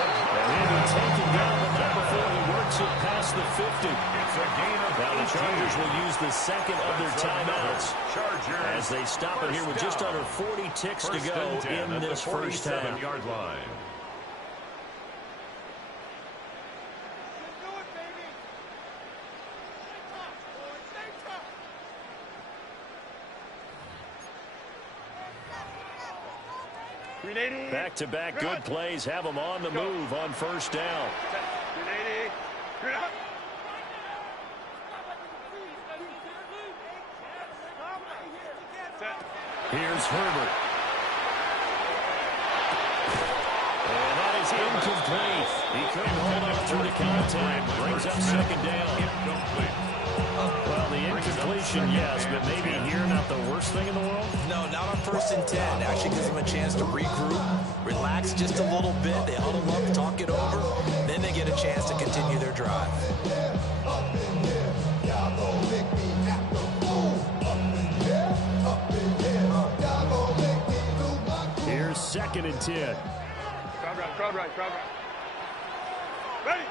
And he'll be taken down, but not before he works it past the 50. It's a gain of now the 18. Chargers will use the second of their timeouts as they stop it here with just under 40 ticks to go in this first half. 47-yard line. Back-to-back good plays have them on the move on first down. Here's Herbert. And that is incomplete. He couldn't hold up through the contact. Brings up second down. Well, the incompletion, yes, but maybe here not the worst thing in the world? No, not on first and 10. Actually gives them a chance to regroup, relax just a little bit. They huddle up, talk it over. Then they get a chance to continue their drive. Here's second and 10. Crowd right. Ready?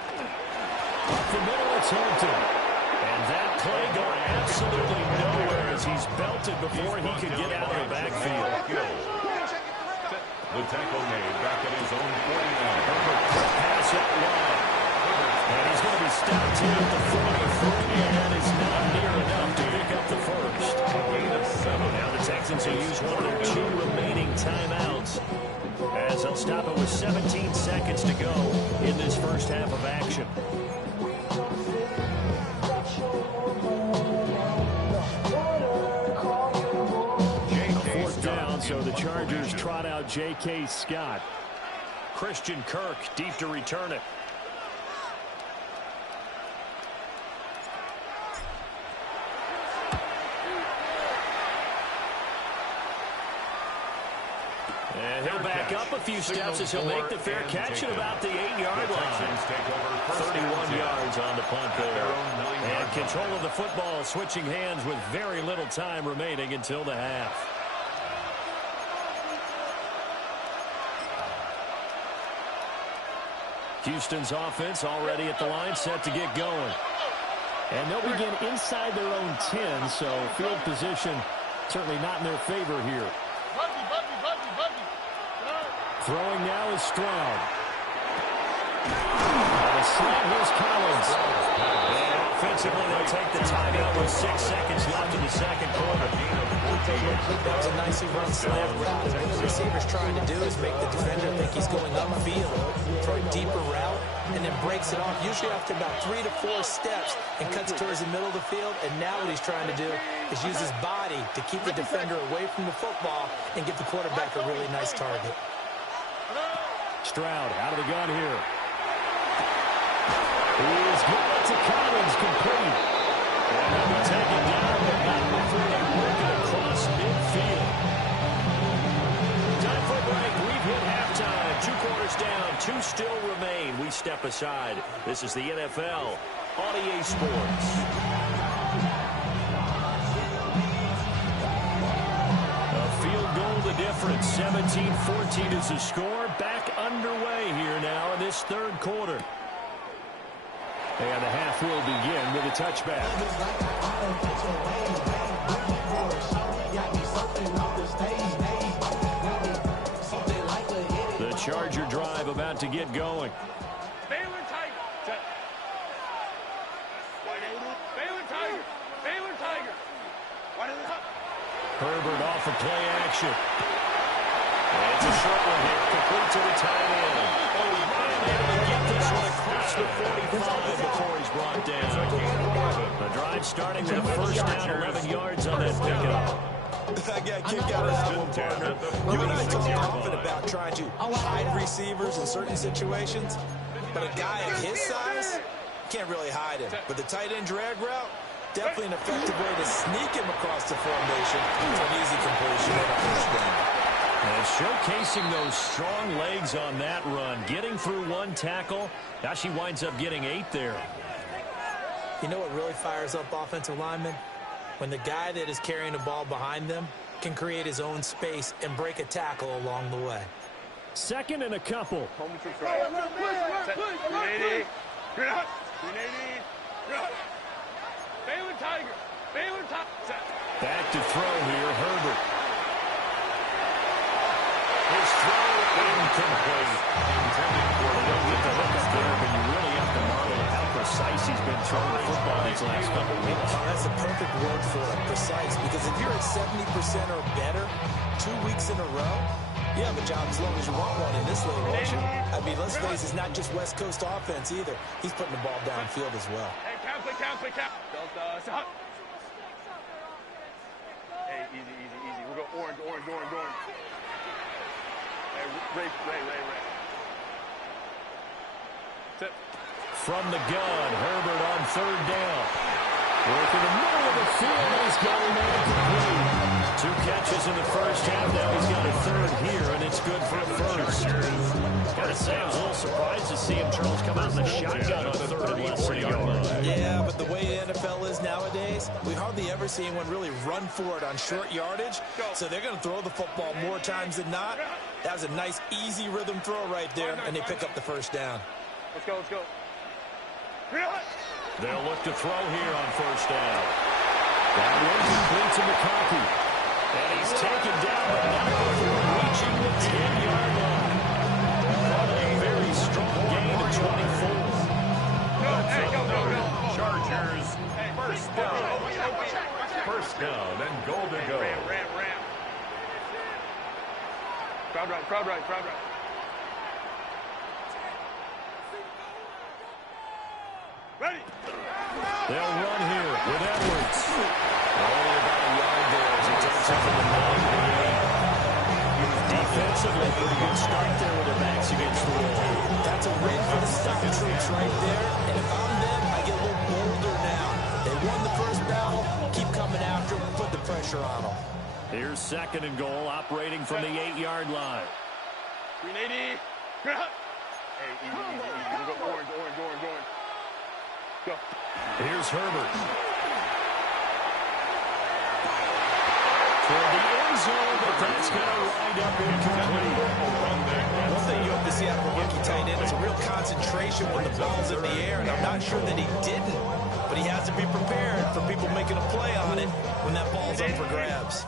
Up the middle, it's Hampton. And that play going absolutely nowhere as he's belted before he could get out of the backfield. The tackle made back at his own 49. Herbert pass up wide. And he's going to be stopped here at the 43, and that is not near enough to pick up the first. A gain of 7. Now the Texans will use one of their 2 remaining timeouts as they'll stop it with 17 seconds to go in this first half of action. Fourth down, so the Chargers trot out J.K. Scott. Christian Kirk deep to return it. And he'll back up a few steps as he'll make the fair catch at about the 8-yard line. 31 yards on the punt there. And control of the football switching hands with very little time remaining until the half. Houston's offense already at the line, set to get going. And they'll begin inside their own 10, so field position certainly not in their favor here. Throwing now is Stroud. On a slant, here's Collins. And offensively, they'll take the timeout with 6 seconds left in the second quarter. That was a nicely run slant route. What the receiver's trying to do is make the defender think he's going upfield, throw a deeper route, and then breaks it off, usually after about 3 to 4 steps, and cuts towards the middle of the field. And now what he's trying to do is use his body to keep the defender away from the football and get the quarterback a really nice target. Stroud out of the gun here. He is going to Collins, complete. And he'll be taken down, but not before they work it across midfield. Time for a break. We've hit halftime. 2 quarters down, 2 still remain. We step aside. This is the NFL on EA Sports. The difference, 17-14 is the score. Back underway here now in this third quarter. And the half will begin with a touchback. The Charger drive about to get going. Baylor Tiger. Baylor Tiger. Baylor Tiger. Herbert off of play action. And it's a short one here, complete to the tight end. Able to get this one across the 45 before he's brought down. The drive starting with a first down, 11 yards on that pickup. I got a kick out of that one, partner. You and I talked often about trying to hide receivers in certain situations, but a guy of his size can't really hide him. With the tight end drag route, definitely an effective way to sneak him across the formation for an easy completion and a first down. And showcasing those strong legs on that run, getting through one tackle. Now she winds up getting 8 there. You know what really fires up offensive linemen? When the guy that is carrying the ball behind them can create his own space and break a tackle along the way. Second and a couple. Home to throw. 380. 380. Baylor Tiger. Baylor Tiger. Back to throw here, Herbert. His throw incomplete. Intended for a little bit to hook up there, but you really have to marvel at how precise he's been throwing the football these last couple of weeks. That's a perfect word for it, precise, because if you're at 70% or better 2 weeks in a row, you have a job as long as you want one in this league, won't you? I mean, let's face it, it's not just West Coast offense either. He's putting the ball downfield as well. Hey, count. Hey, easy. We'll go orange. Hey, Ray. Tip. From the gun, Herbert on third down. Working the middle of the field. He's got a man complete. 2 catches in the first half. Now he's got a third here, and it's good for a first. Gotta say, I was a little surprised to see him, Charles, come out in the shotgun on third and less than a yard line. Yeah, but the way the NFL is nowadays, we hardly ever see anyone really run for it on short yardage. So they're going to throw the football more times than not. That was a nice, easy rhythm throw right there, and they pick up the first down. Let's go. They'll look to throw here on first down. That one complete to McConkey. And he's taken down, but not before reaching the 10-yard line. A very strong gain of 24. Go. Chargers, first down. First down and goal to go. Ram. Crowd right. Ready. They'll run here with Edwards. Only about a yard there as he takes it from the 9. Defensively, pretty good start there with their backs against the wall. That's a win for the scout troops right there. And if I'm them, I get a little bolder now. They won the first battle. Keep coming after them. Put the pressure on them. Here's second and goal, operating from the 8-yard line. 380. Hey, easy. We'll go orange. Go. Here's Herbert. For the end zone, but that's going to wind up incomplete. One thing you hope to see out of a rookie tight end is a real concentration when the ball's in the air, and I'm not sure that he didn't, but he has to be prepared for people making a play on it when that ball's up for grabs.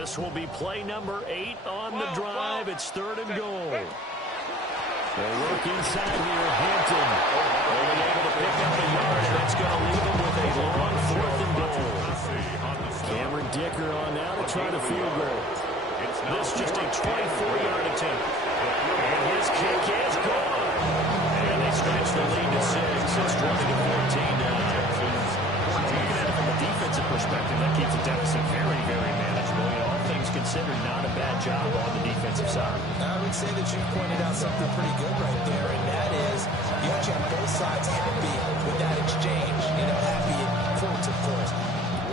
This will be play number 8 on the drive. It's third and goal. They'll work inside here. Hampton only able to pick up a yard, and that's going to leave him with a long fourth and goal. Cameron Dicker on now to try to field goal. This just a 24-yard attempt. And his kick is gone. And they stretch the lead to 6. It's 20-14 now. Looking at it from a defensive perspective, that keeps the deficit very, very manageable. You know, all things considered, not a bad job on the defensive side. I would say that you pointed out something pretty good right there, and that is you actually have both sides happy with that exchange. You know, happy in quotes, of course.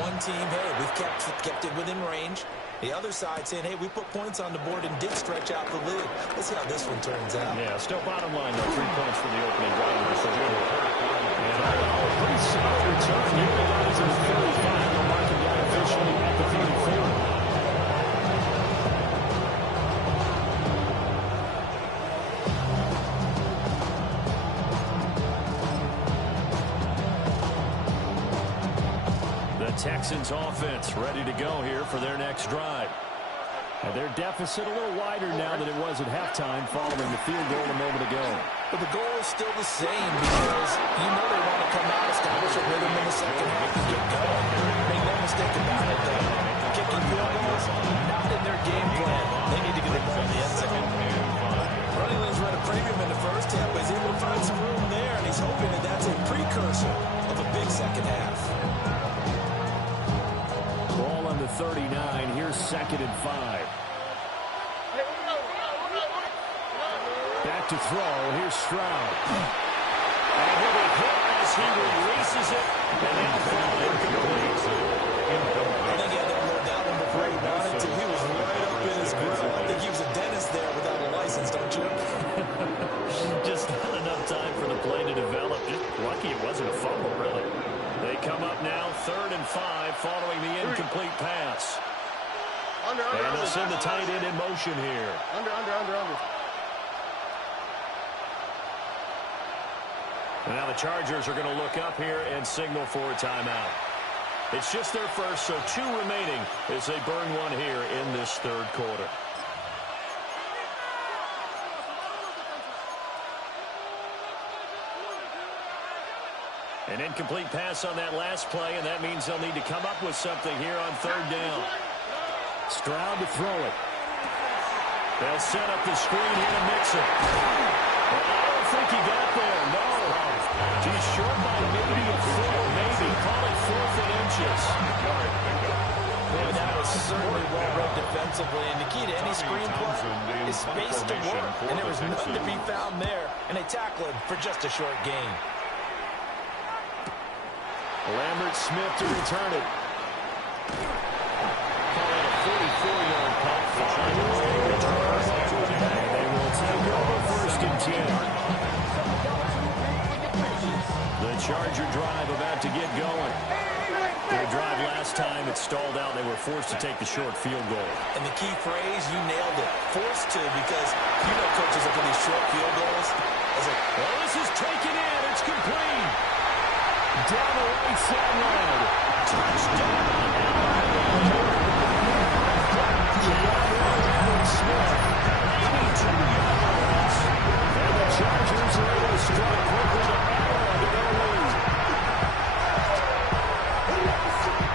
One team, hey, we've kept it within range. The other side saying, hey, we put points on the board and did stretch out the lead. Let's see how this one turns out. Yeah, still bottom line, though, 3 points for the opening drive. And a pretty solid return. Nearly got it to the 35. They'll mark him down officially at the 34. Texans offense ready to go here for their next drive. And their deficit a little wider now than it was at halftime following the field goal a moment ago. But the goal is still the same because you know they want to come out, establish a rhythm in the second half and get going. Make no mistake about it, though. Kicking field goals, not in their game plan. They need to get the ball in the end zone. Running lanes ran a premium in the first half, but he's able to find some room there, and he's hoping that that's a precursor of a big second half. Ball on the 39. Here's 2nd and 5. Back to throw. Here's Stroud. And he'll be hit as he releases it, and he'll fall incomplete. I think he had that low down before he wanted to. He was right up in his grill. I think he was a dentist there without a license, don't you? Just not enough time for the play to develop. Just lucky it wasn't a fumble, really. They come up now 3rd and 5 following the incomplete pass. And they'll send the tight end in motion here. Under. And now the Chargers are going to look up here and signal for a timeout. It's just their first, so 2 remaining as they burn one here in this 3rd quarter. An incomplete pass on that last play, and that means they'll need to come up with something here on 3rd down. Stroud to throw it. They'll set up the screen here to mix it. I don't think he got there, no. He's short by maybe a foot, or maybe. Call it 4th and inches. Boy, that was certainly well read defensively, and the key to any screen play is space to work, and there was nothing to be found there, and they tackle him for just a short gain. Lambert Smith to return it. Call it a 44-yard punt. They will take over 1st and 10. The Charger drive about to get going. Their drive last time, it stalled out. They were forced to take the short field goal. And the key phrase, you nailed it. Forced to, because you know coaches look at these short field goals as a... Well, this is taken in. It's complete. Down the right sideline. Touchdown. Smith. 82 yards. And the Chargers are able to strike quickly to add to their lead.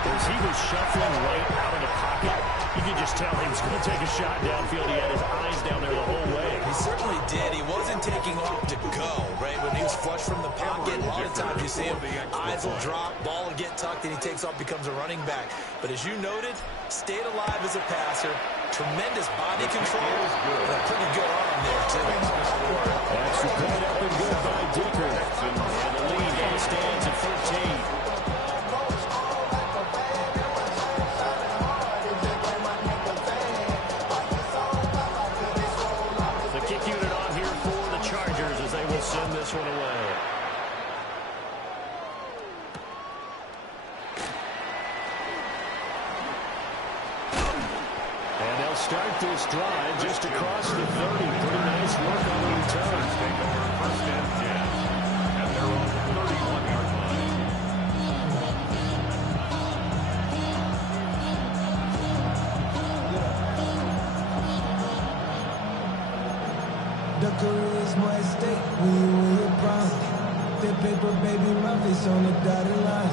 As he was shuffling right out of the pocket, you could just tell he was going to take a shot downfield. He had his eyes down there the whole way. He certainly did. He wasn't taking off to go, right? When he was flush from the pocket, a lot of times you see him, eyes will drop, ball will get tucked, and he takes off, becomes a running back. But as you noted, stayed alive as a passer, tremendous body control, and a pretty good arm there, too. Extra point up and good by Dicker. And the lead now stands at 14. Send this one away. And they'll start this drive just across the 30. Pretty nice work on the return. Take over 1st and 10 at their own 31-yard line. The career is more at stake when you're proud. That paper, baby, my face on the dotted line.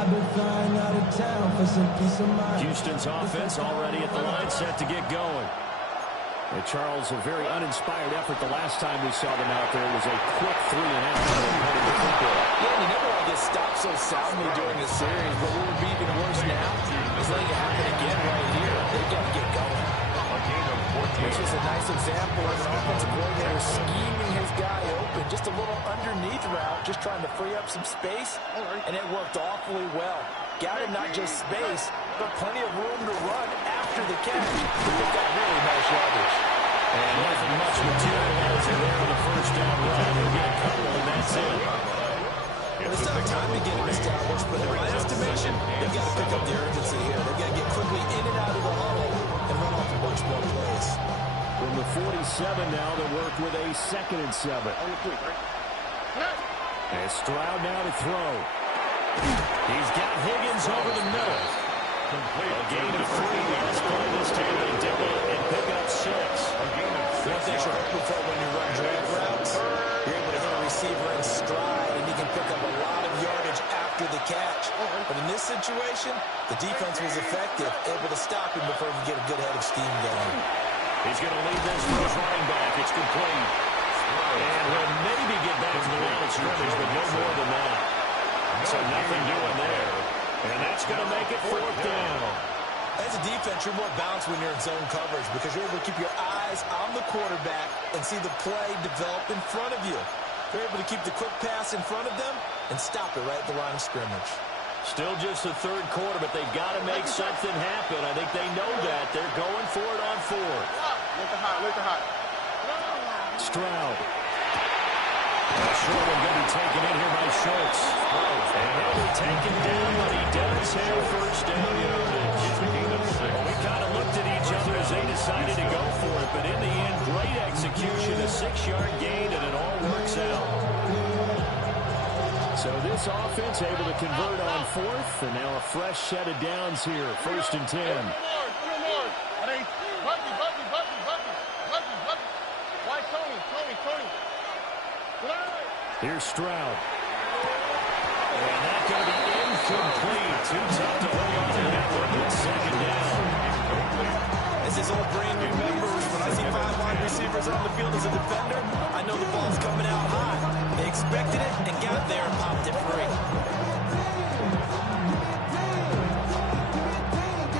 I've been flying out of town for some peace of mind. Houston's offense already at the line, set to get going. And Charles, a very uninspired effort the last time we saw them out there. It was a quick 3-and-out. Yeah, and you never want to get stopped so soundly during the series, but what would be even worse now is letting it happen again right here. They got to get going. It's just a nice example of an offensive coordinator scheming his guy open. Just a little underneath route, just trying to free up some space, and it worked awfully well. Got him not just space, but plenty of room to run after the catch. They've got really nice yardage. And nothing much materializing there on the 1st down run. They'll get a couple, and that's it. It's not time to get him established, but in my estimation, they've got to pick up the urgency here. They've got to get quickly in and out of the huddle and run off a bunch more plays. From the 47 now, they work with a 2nd and 7. And Stroud now to throw. He's got Higgins over the middle. A gain of 3. Let's play this time they did it and pick up 6. One thing you're hoping for when you run drag routes, you're able to hit a receiver in stride, and he can pick up a lot of yardage after the catch. But in this situation, the defense was effective, able to stop him before he could get a good head of steam going. He's going to lead this for his running back. It's complete. And he'll maybe get back to the line of scrimmage, but no more than that. So nothing doing there. And that's going to make it 4th down. As a defense, you're more balanced when you're in zone coverage because you're able to keep your eyes on the quarterback and see the play develop in front of you. You're able to keep the quick pass in front of them and stop it right at the line of scrimmage. Still just the 3rd quarter, but they've got to make something happen. I think they know that. They're going for it on 4th. Look hot. Stroud. Short one going to be taken in here by Schultz. And he'll be taken down, but he does have 1st down yardage. We kind of looked at each other as they decided to go for it, but in the end, great execution, a 6-yard gain, and it all works out. So this offense able to convert on 4th, and now a fresh set of downs here, 1st and 10. Why Tony? Here's Stroud. And that's going to be incomplete. Too tough to hold on to that one. It's 2nd down. As his old brain remembers, when I see 5 wide receivers on the field as a defender, I know the ball's coming out high. They expected it and got there and popped it free.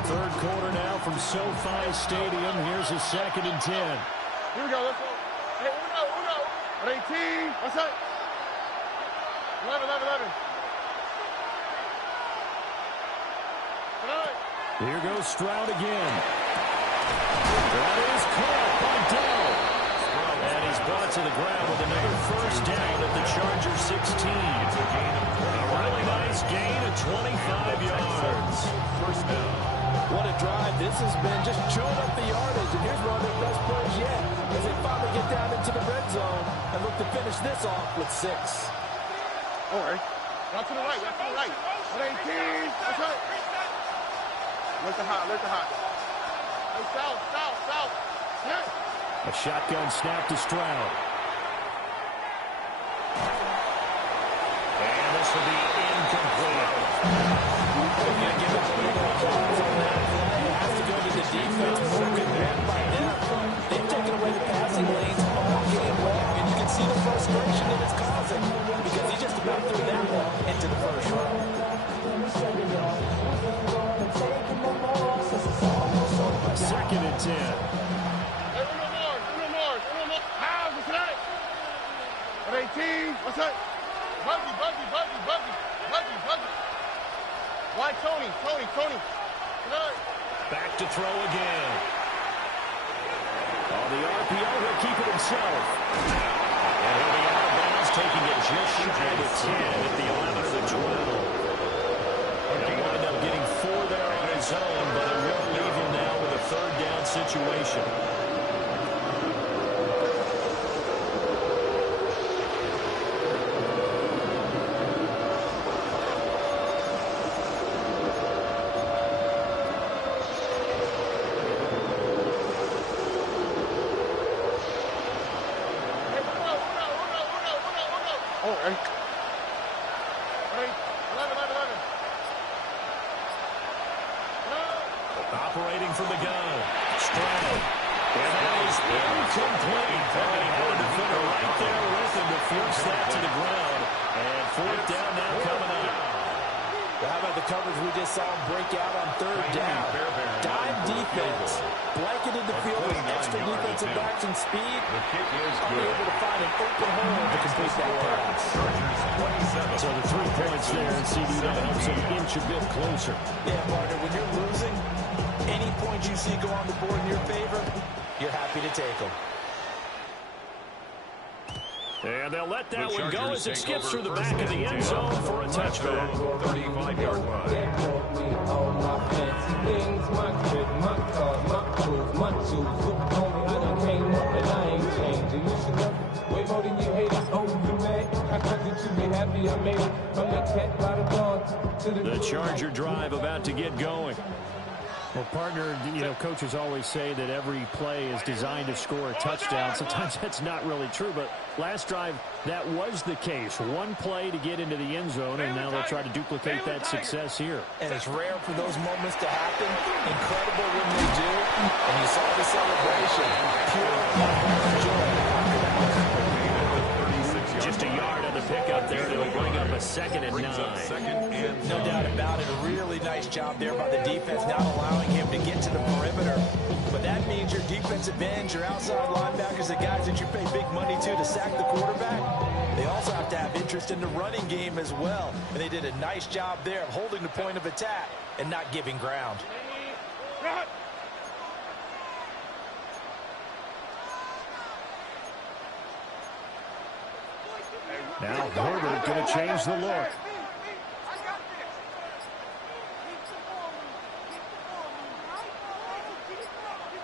3rd quarter now from SoFi Stadium. Here's a 2nd and 10. Here we go, let's go. Hey, Uno. 18. What's up? 11. Here goes Stroud again. That is caught by Dell. And he's brought to the ground with another 1st down at the Chargers 16. A really nice gain of 25 yards. 1st down. What a drive this has been, just chewing up the yardage. And here's one of their best plays yet as they finally get down into the red zone and look to finish this off with 6. All right. Not to the right. 18. What's up? Look hot. Hey, south. A shotgun snap to Stroud. And this will be incomplete. They're going to give up a little applause on that play. It has to go to the defense. Broken man by them. They've taken away the passing lanes all game long, and you can see the frustration that it's causing because he just about threw that one into the 1st round. 2nd and 10. Hey, Uno more. How's it tonight? 18. What's up? Buggy. Why Tony? Tonight. Back to throw again. On the RPO, he'll keep it himself. And he'll be out of bounds, taking it just shy of 10 at the 11 of the 12. He'll wind up getting 4 there on his own, but it will leave him now with a 3rd down situation. Oh, hey. 11. Operating from the gun. Stroud. And that is incomplete. And he had a defender right there with him to force that to the ground. And 4th down now coming up. Well, how about the coverage we just saw him break out on 3rd down? Dime defense. Blanketed the field with extra defensive backs and speed. Unable to find an open hole to complete that pass. So the 3 points there, and CD that helps him inch a bit closer. Yeah, partner, when you're losing, any points you see go on the board in your favor, you're happy to take them. And they'll let that one go as it skips through the back of the end zone for a touchback. 35-yard line. All my fancy things, my crib, my car, my clothes, my shoes. Look on me, I done came up and I ain't changing. You should know way more than you haters. Oh, you mad? I cut that you be happy I made it from the cat by the dawn to The Charger drive about to get going. Well, partner, you know, coaches always say that every play is designed to score a touchdown. Sometimes that's not really true, but last drive, that was the case. One play to get into the end zone, and now they'll try to duplicate that success here. And it's rare for those moments to happen. Incredible when they do. And you saw the celebration. Pure joy. Just a yard on the pickup there to bring up a 2nd and 9. No doubt about it. A really nice job there by the defense, not allowing him to get to the perimeter. But that means your defensive ends, your outside linebackers, the guys that you pay big money to sack the quarterback, they also have to have interest in the running game as well. And they did a nice job there of holding the point of attack and not giving ground. Now Herbert going to change the look.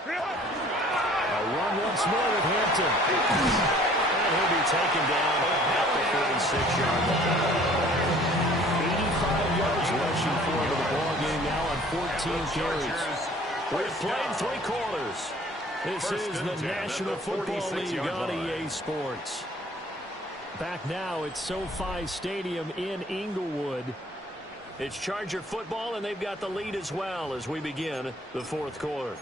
A run once more with Hampton. And he'll be taken down at the 46-yard line. 85 yards rushing for him to the ball game now on 14 carries. We've played 3 quarters. This is the National Football League on EA Sports. Back now at SoFi Stadium in Inglewood. It's Charger football, and they've got the lead as well as we begin the 4th quarter.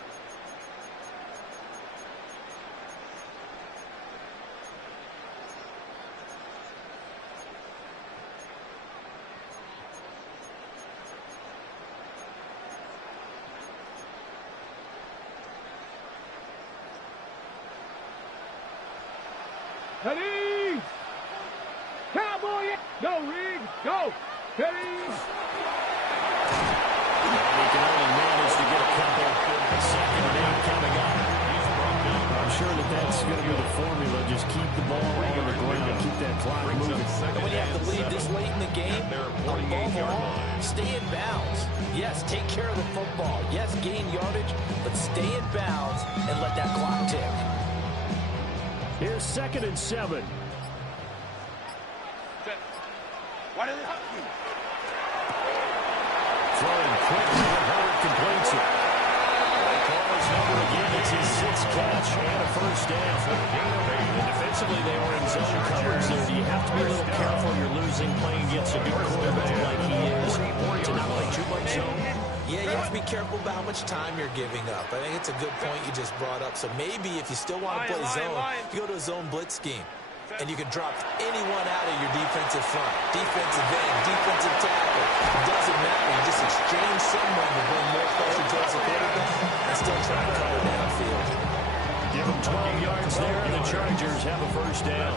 Ready? Cowboy! Go, Reed! Go! Ready? He can only manage to get a couple. 2nd and 8 coming up. I'm sure that's going to be the formula. Just keep the ball on the ground. Keep that clock moving. And when you have to lead this late in the game, above all, stay in bounds. Yes, take care of the football. Yes, gain yardage, but stay in bounds and let that clock tick. Here's 2nd and 7. What is it? Throwing quickly, and Herbert completes it. They call his number again. It's his 6th catch and a 1st down. And defensively, they were in zone coverage there. You have to be a little careful. You're losing playing against a good quarterback like he is to not play too much zone. Yeah, you have to be careful about how much time you're giving up. I think it's a good point you just brought up. So maybe if you still want to play zone, you go to a zone blitz scheme. And you can drop anyone out of your defensive front. Defensive end, defensive tackle. It doesn't matter. You just exchange someone to bring more pressure towards the quarterback and still try to cover downfield. Give them 12 yards there, and the Chargers have a 1st down.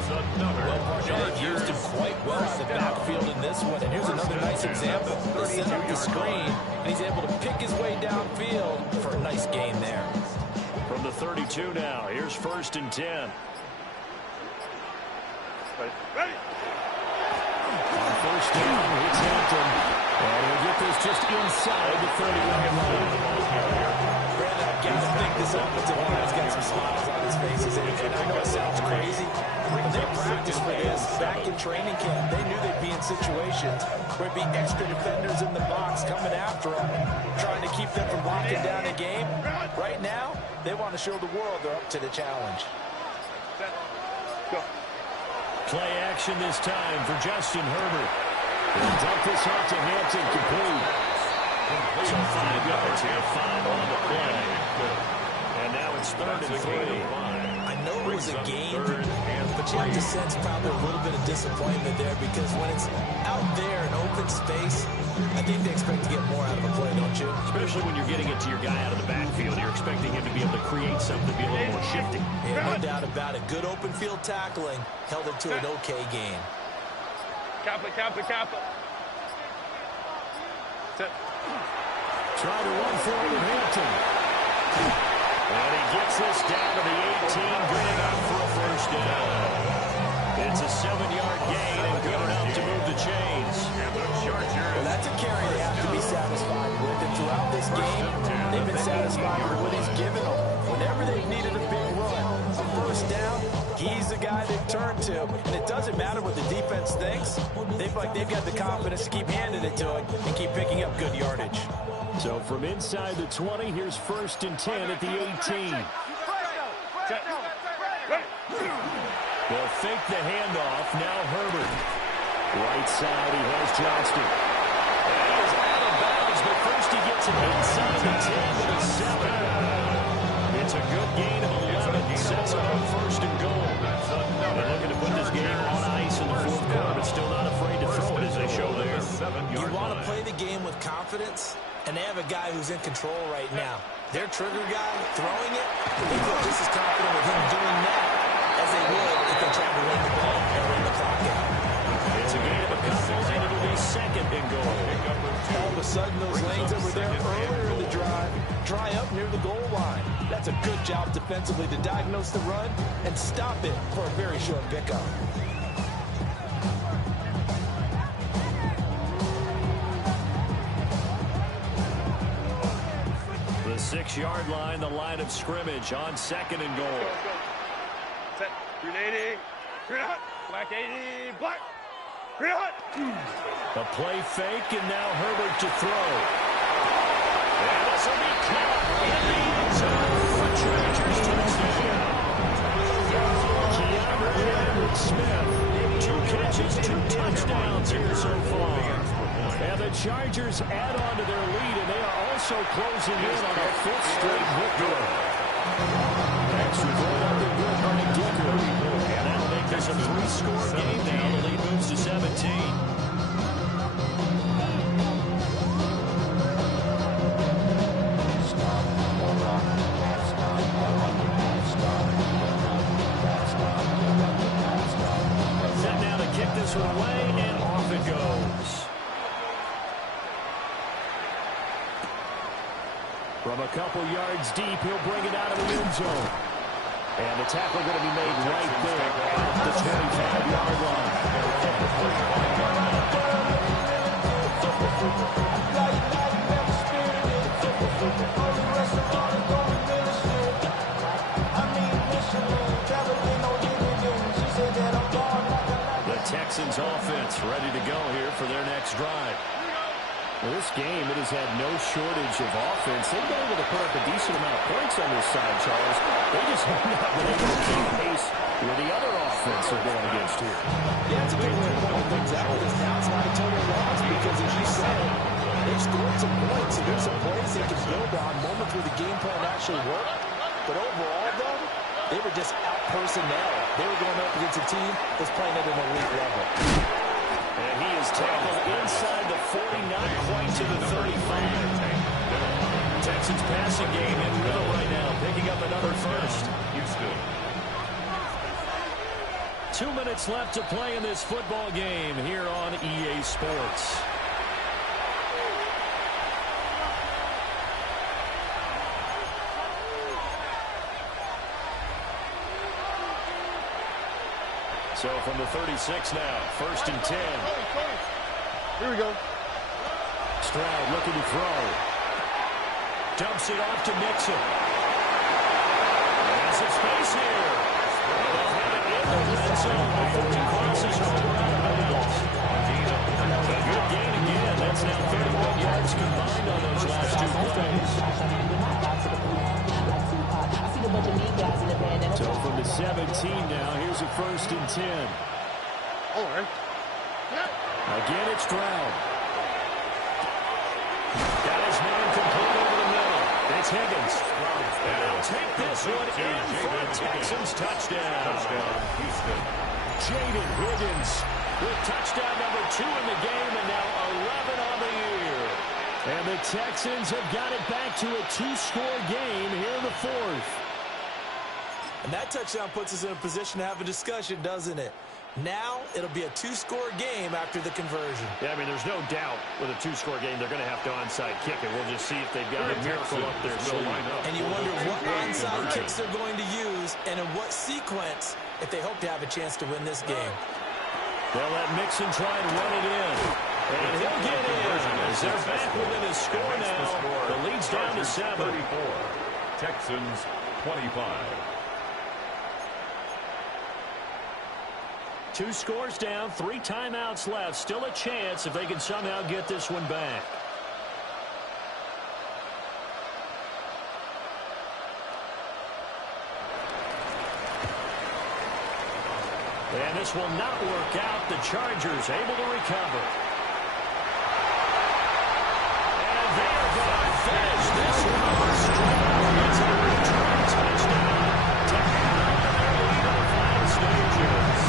Well, partner, they've used him quite well out of the backfield in this one. And here's another nice example. They set up the screen, and he's able to pick his way downfield for a nice gain there. From the 32 now, here's 1st and 10. Ready? On 1st down, it's Hampton. And he'll get this just inside the 30-yard line. Brandon, I've got to think this offensive line's got some smiles on his faces. And I know it sounds crazy, but they practiced for this back in training camp. They knew they'd be in situations where it'd be extra defenders in the box coming after them, trying to keep them from locking down a game. Right now, they want to show the world they're up to the challenge. Go. Play action this time for Justin Herbert. He'll dump this off to Hampton, complete. So 5 yards here, 5 on the play. And now it's 3rd and 3. I know it was a game, but you have to sense probably a little bit of disappointment there because when it's out there in open space, I think they expect to get more out of a play, don't you? Especially when you're getting it to your guy out of the backfield. You're expecting him to be able to create something, to be a little more shifty. Yeah, no doubt about it. Good open field tackling held it to an okay game. Kappa, Kappa, Kappa. Try to run forward with Hampton. And he gets this down to the 18, good enough for a 1st down. It's a 7-yard gain and good enough to move the chains. Well, that's a carry they have to be satisfied with. And throughout this game, they've been satisfied with what he's given them. Whenever they've needed a big run, a 1st down, he's the guy they turn to. And it doesn't matter what the defense thinks. They feel like they've got the confidence to keep handing it to it and keep picking up good yardage. So from inside the 20, here's 1st and 10 at the 18. They'll fake the handoff. Now Herbert. Right side, he has Johnston. And he is out of bounds, but first he gets it inside the 10 to the 7. It's a good gain of 11. Sets up on 1st and goal. They're looking to put this game on ice in the 4th quarter, but still not afraid to throw it as they show there. You want to play the game with confidence, and they have a guy who's in control right now. Their trigger guy throwing it, they feel just as confident with him doing that as they would if they tried to run the ball and run the clock out. It's a gain of a couple, and it'll be 2nd and goal. All of a sudden, those lanes that were there earlier in the drive dry up near the goal line. That's a good job defensively to diagnose the run and stop it for a very short pickup. The 6-yard line, the line of scrimmage on 2nd and goal. Set. Green 80. Green hot. Black 80. Black. Green hot. A play fake, and now Herbert to throw. And this will be caught in the end zone for Chargers touchdown. Keanu Smith, 2 catches, 2 touchdowns here so far. And the Chargers add on to their lead, and they are also closing in on a 5th straight victory. Extra point up and good by Dicker. And that'll make this a 3-score game now. The lead moves to 17. Set now to kick this one away, and off it goes. From a couple yards deep, he'll bring it out of the end zone. And the tackle going to be made right there at the 25-yard line. The Texans offense ready to go here for their next drive. Well, this game, it has had no shortage of offense. They've been able to put up a decent amount of points on this side, Charles. They just have not been able to keep pace with the other offense they're going against here. Yeah, it's a good way to point things out. It's now it's not a total loss because, as you said, they've scored some points, and there's some plays they can build on, moments where the game plan actually worked. But overall, though, they were just out-personnel. They were going up against a team that's playing at an elite level. And he is tackled inside the 40, not quite to the 35. Texans passing game in rhythm right now, picking up another first. Houston. 2 minutes left to play in this football game here on EA Sports. So from the 36 now, 1st and 10. Here we go. Stroud looking to throw. Dumps it off to Mixon. Has some space here. And they'll have it in the red zone before he crosses over out of bounds. A good gain again. That's now 31 yards combined on those last 2 plays. So from the 17 now, here's a 1st and 10. All right. Again, it's Stroud. Got his man complete over the middle. It's Higgins. And he'll take this one in for a Texans touchdown. Houston. Jaden Higgins with touchdown number 2 in the game, and now 11 on the year. And the Texans have got it back to a 2-score game here in the 4th. And that touchdown puts us in a position to have a discussion, doesn't it? Now it'll be a 2-score game after the conversion. Yeah, I mean, there's no doubt with a 2-score game they're going to have to onside kick it. We'll just see if they've got a miracle up their sleeve. And you wonder what onside kicks they're going to use and in what sequence if they hope to have a chance to win this game. They'll let Mixon try and run it in. And he'll get in as they're back within his score now. The lead's down to 7. 34. Texans 25. 2 scores down, 3 timeouts left. Still a chance if they can somehow get this one back. And this will not work out. The Chargers able to recover. And they are going to finish this one strong. It's a return touchdown to add on to their lead in the final stages.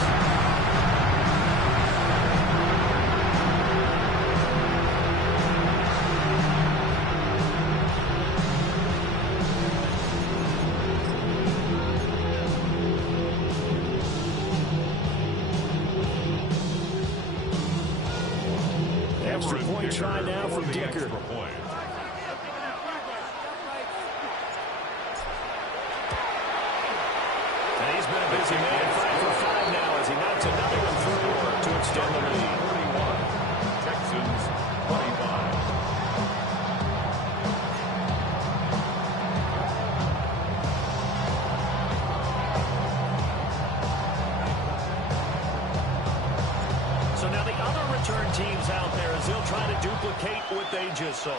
Extra point try now from Dicker. And he's been a busy man, 5 for 5 now as he knocks another one through to extend the lead. 41, Texans 25. So now the other return teams out there as they'll try to duplicate what they just saw.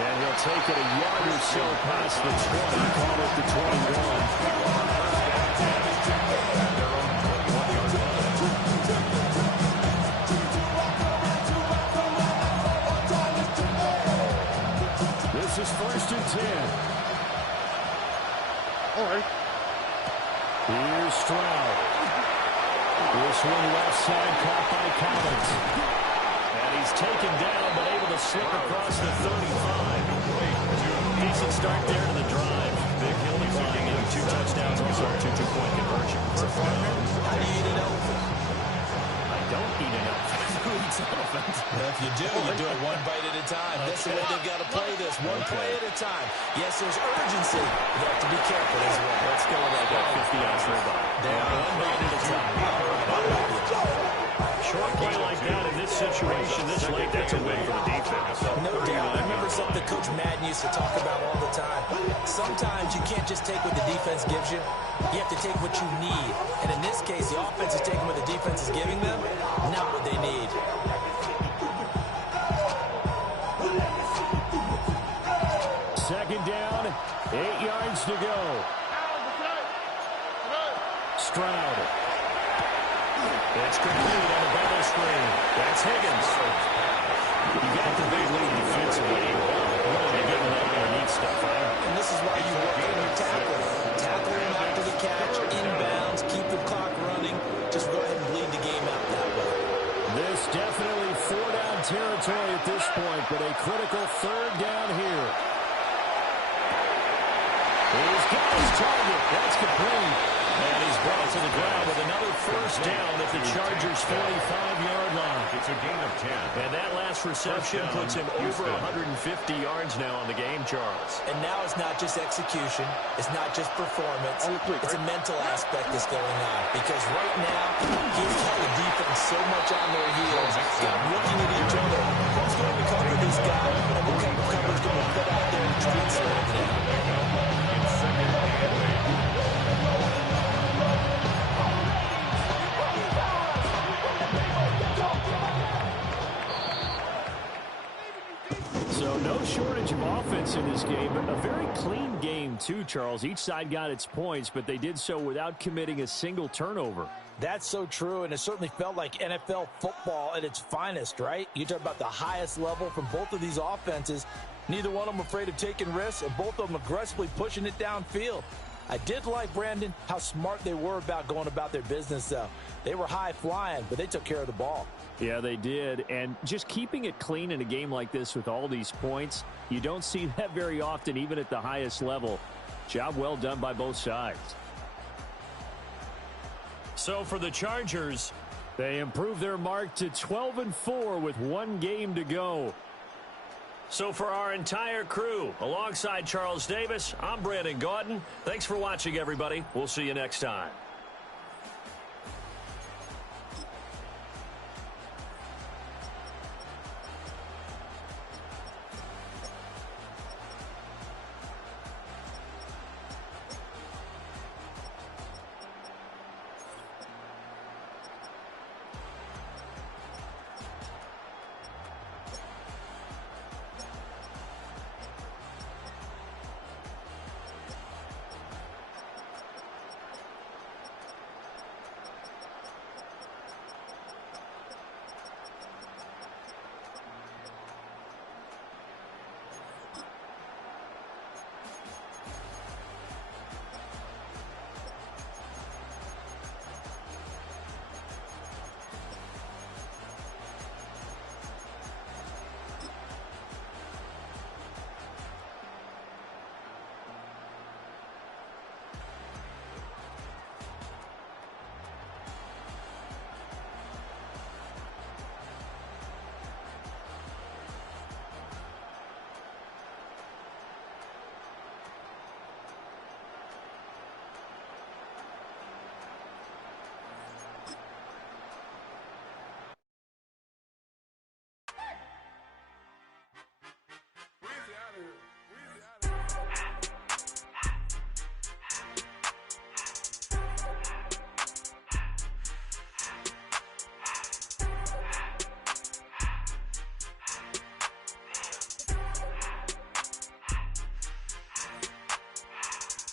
And he'll take it a yard or so past the 20, call it the 21. This is 1st and 10. All right. Here's Stroud. This one left side caught by Collins. And he's taken down but able to slip across the 35. Decent start there to the drive. Big Hill flying in 2 touchdowns, also a 2-2-point conversion. How do you eat an elephant? I don't eat enough. Who eats elephant? Well, if you do it one bite at a time. This is what they've got to play this, one play at a time. Yes, there's urgency. You have to be careful as well. Let's go with like a 50-ounce ribeye. They are one bite at a time. Short play like that in this situation, this late, that's a win for the defense. No doubt. I remember something Coach Madden used to talk about all the time. Sometimes you can't just take what the defense gives you. You have to take what you need. And in this case, the offense is taking what the defense is giving them, not what they need. Second down, 8 yards to go. Stroud. It's complete on a battle screen. That's Higgins. You got the big lead defensively. Really getting that underneath stuff, right? And this is why you work on your tackle. Tackle him after the catch, inbounds, keep the clock running. Just go ahead and bleed the game out that way. This definitely 4-down territory at this point, but a critical 3rd down here. He's got his target. That's complete. And he's brought to the ground with another 1st down at the Chargers' 45-yard line. It's a gain of 10. And that last reception puts him over 150 yards now on the game, Charles. And now it's not just execution. It's not just performance. It's a mental aspect that's going on. Because right now, he's got the defense so much on their heels. They're looking at each other. Who's going to cover this guy? And what kind of coverage can we put out there and try and slow him down? So no shortage of offense in this game, but a very clean game too, Charles. Each side got its points, but they did so without committing a single turnover. That's so true, and it certainly felt like NFL football at its finest, right? You talk about the highest level from both of these offenses. Neither one of them afraid of taking risks, and both of them aggressively pushing it downfield. I did like, Brandon, how smart they were about going about their business, though. They were high-flying, but they took care of the ball. Yeah, they did. And just keeping it clean in a game like this with all these points, you don't see that very often, even at the highest level. Job well done by both sides. So for the Chargers, they improve their mark to 12-4 with 1 game to go. So for our entire crew, alongside Charles Davis, I'm Brandon Gaudin. Thanks for watching, everybody. We'll see you next time.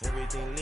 Everything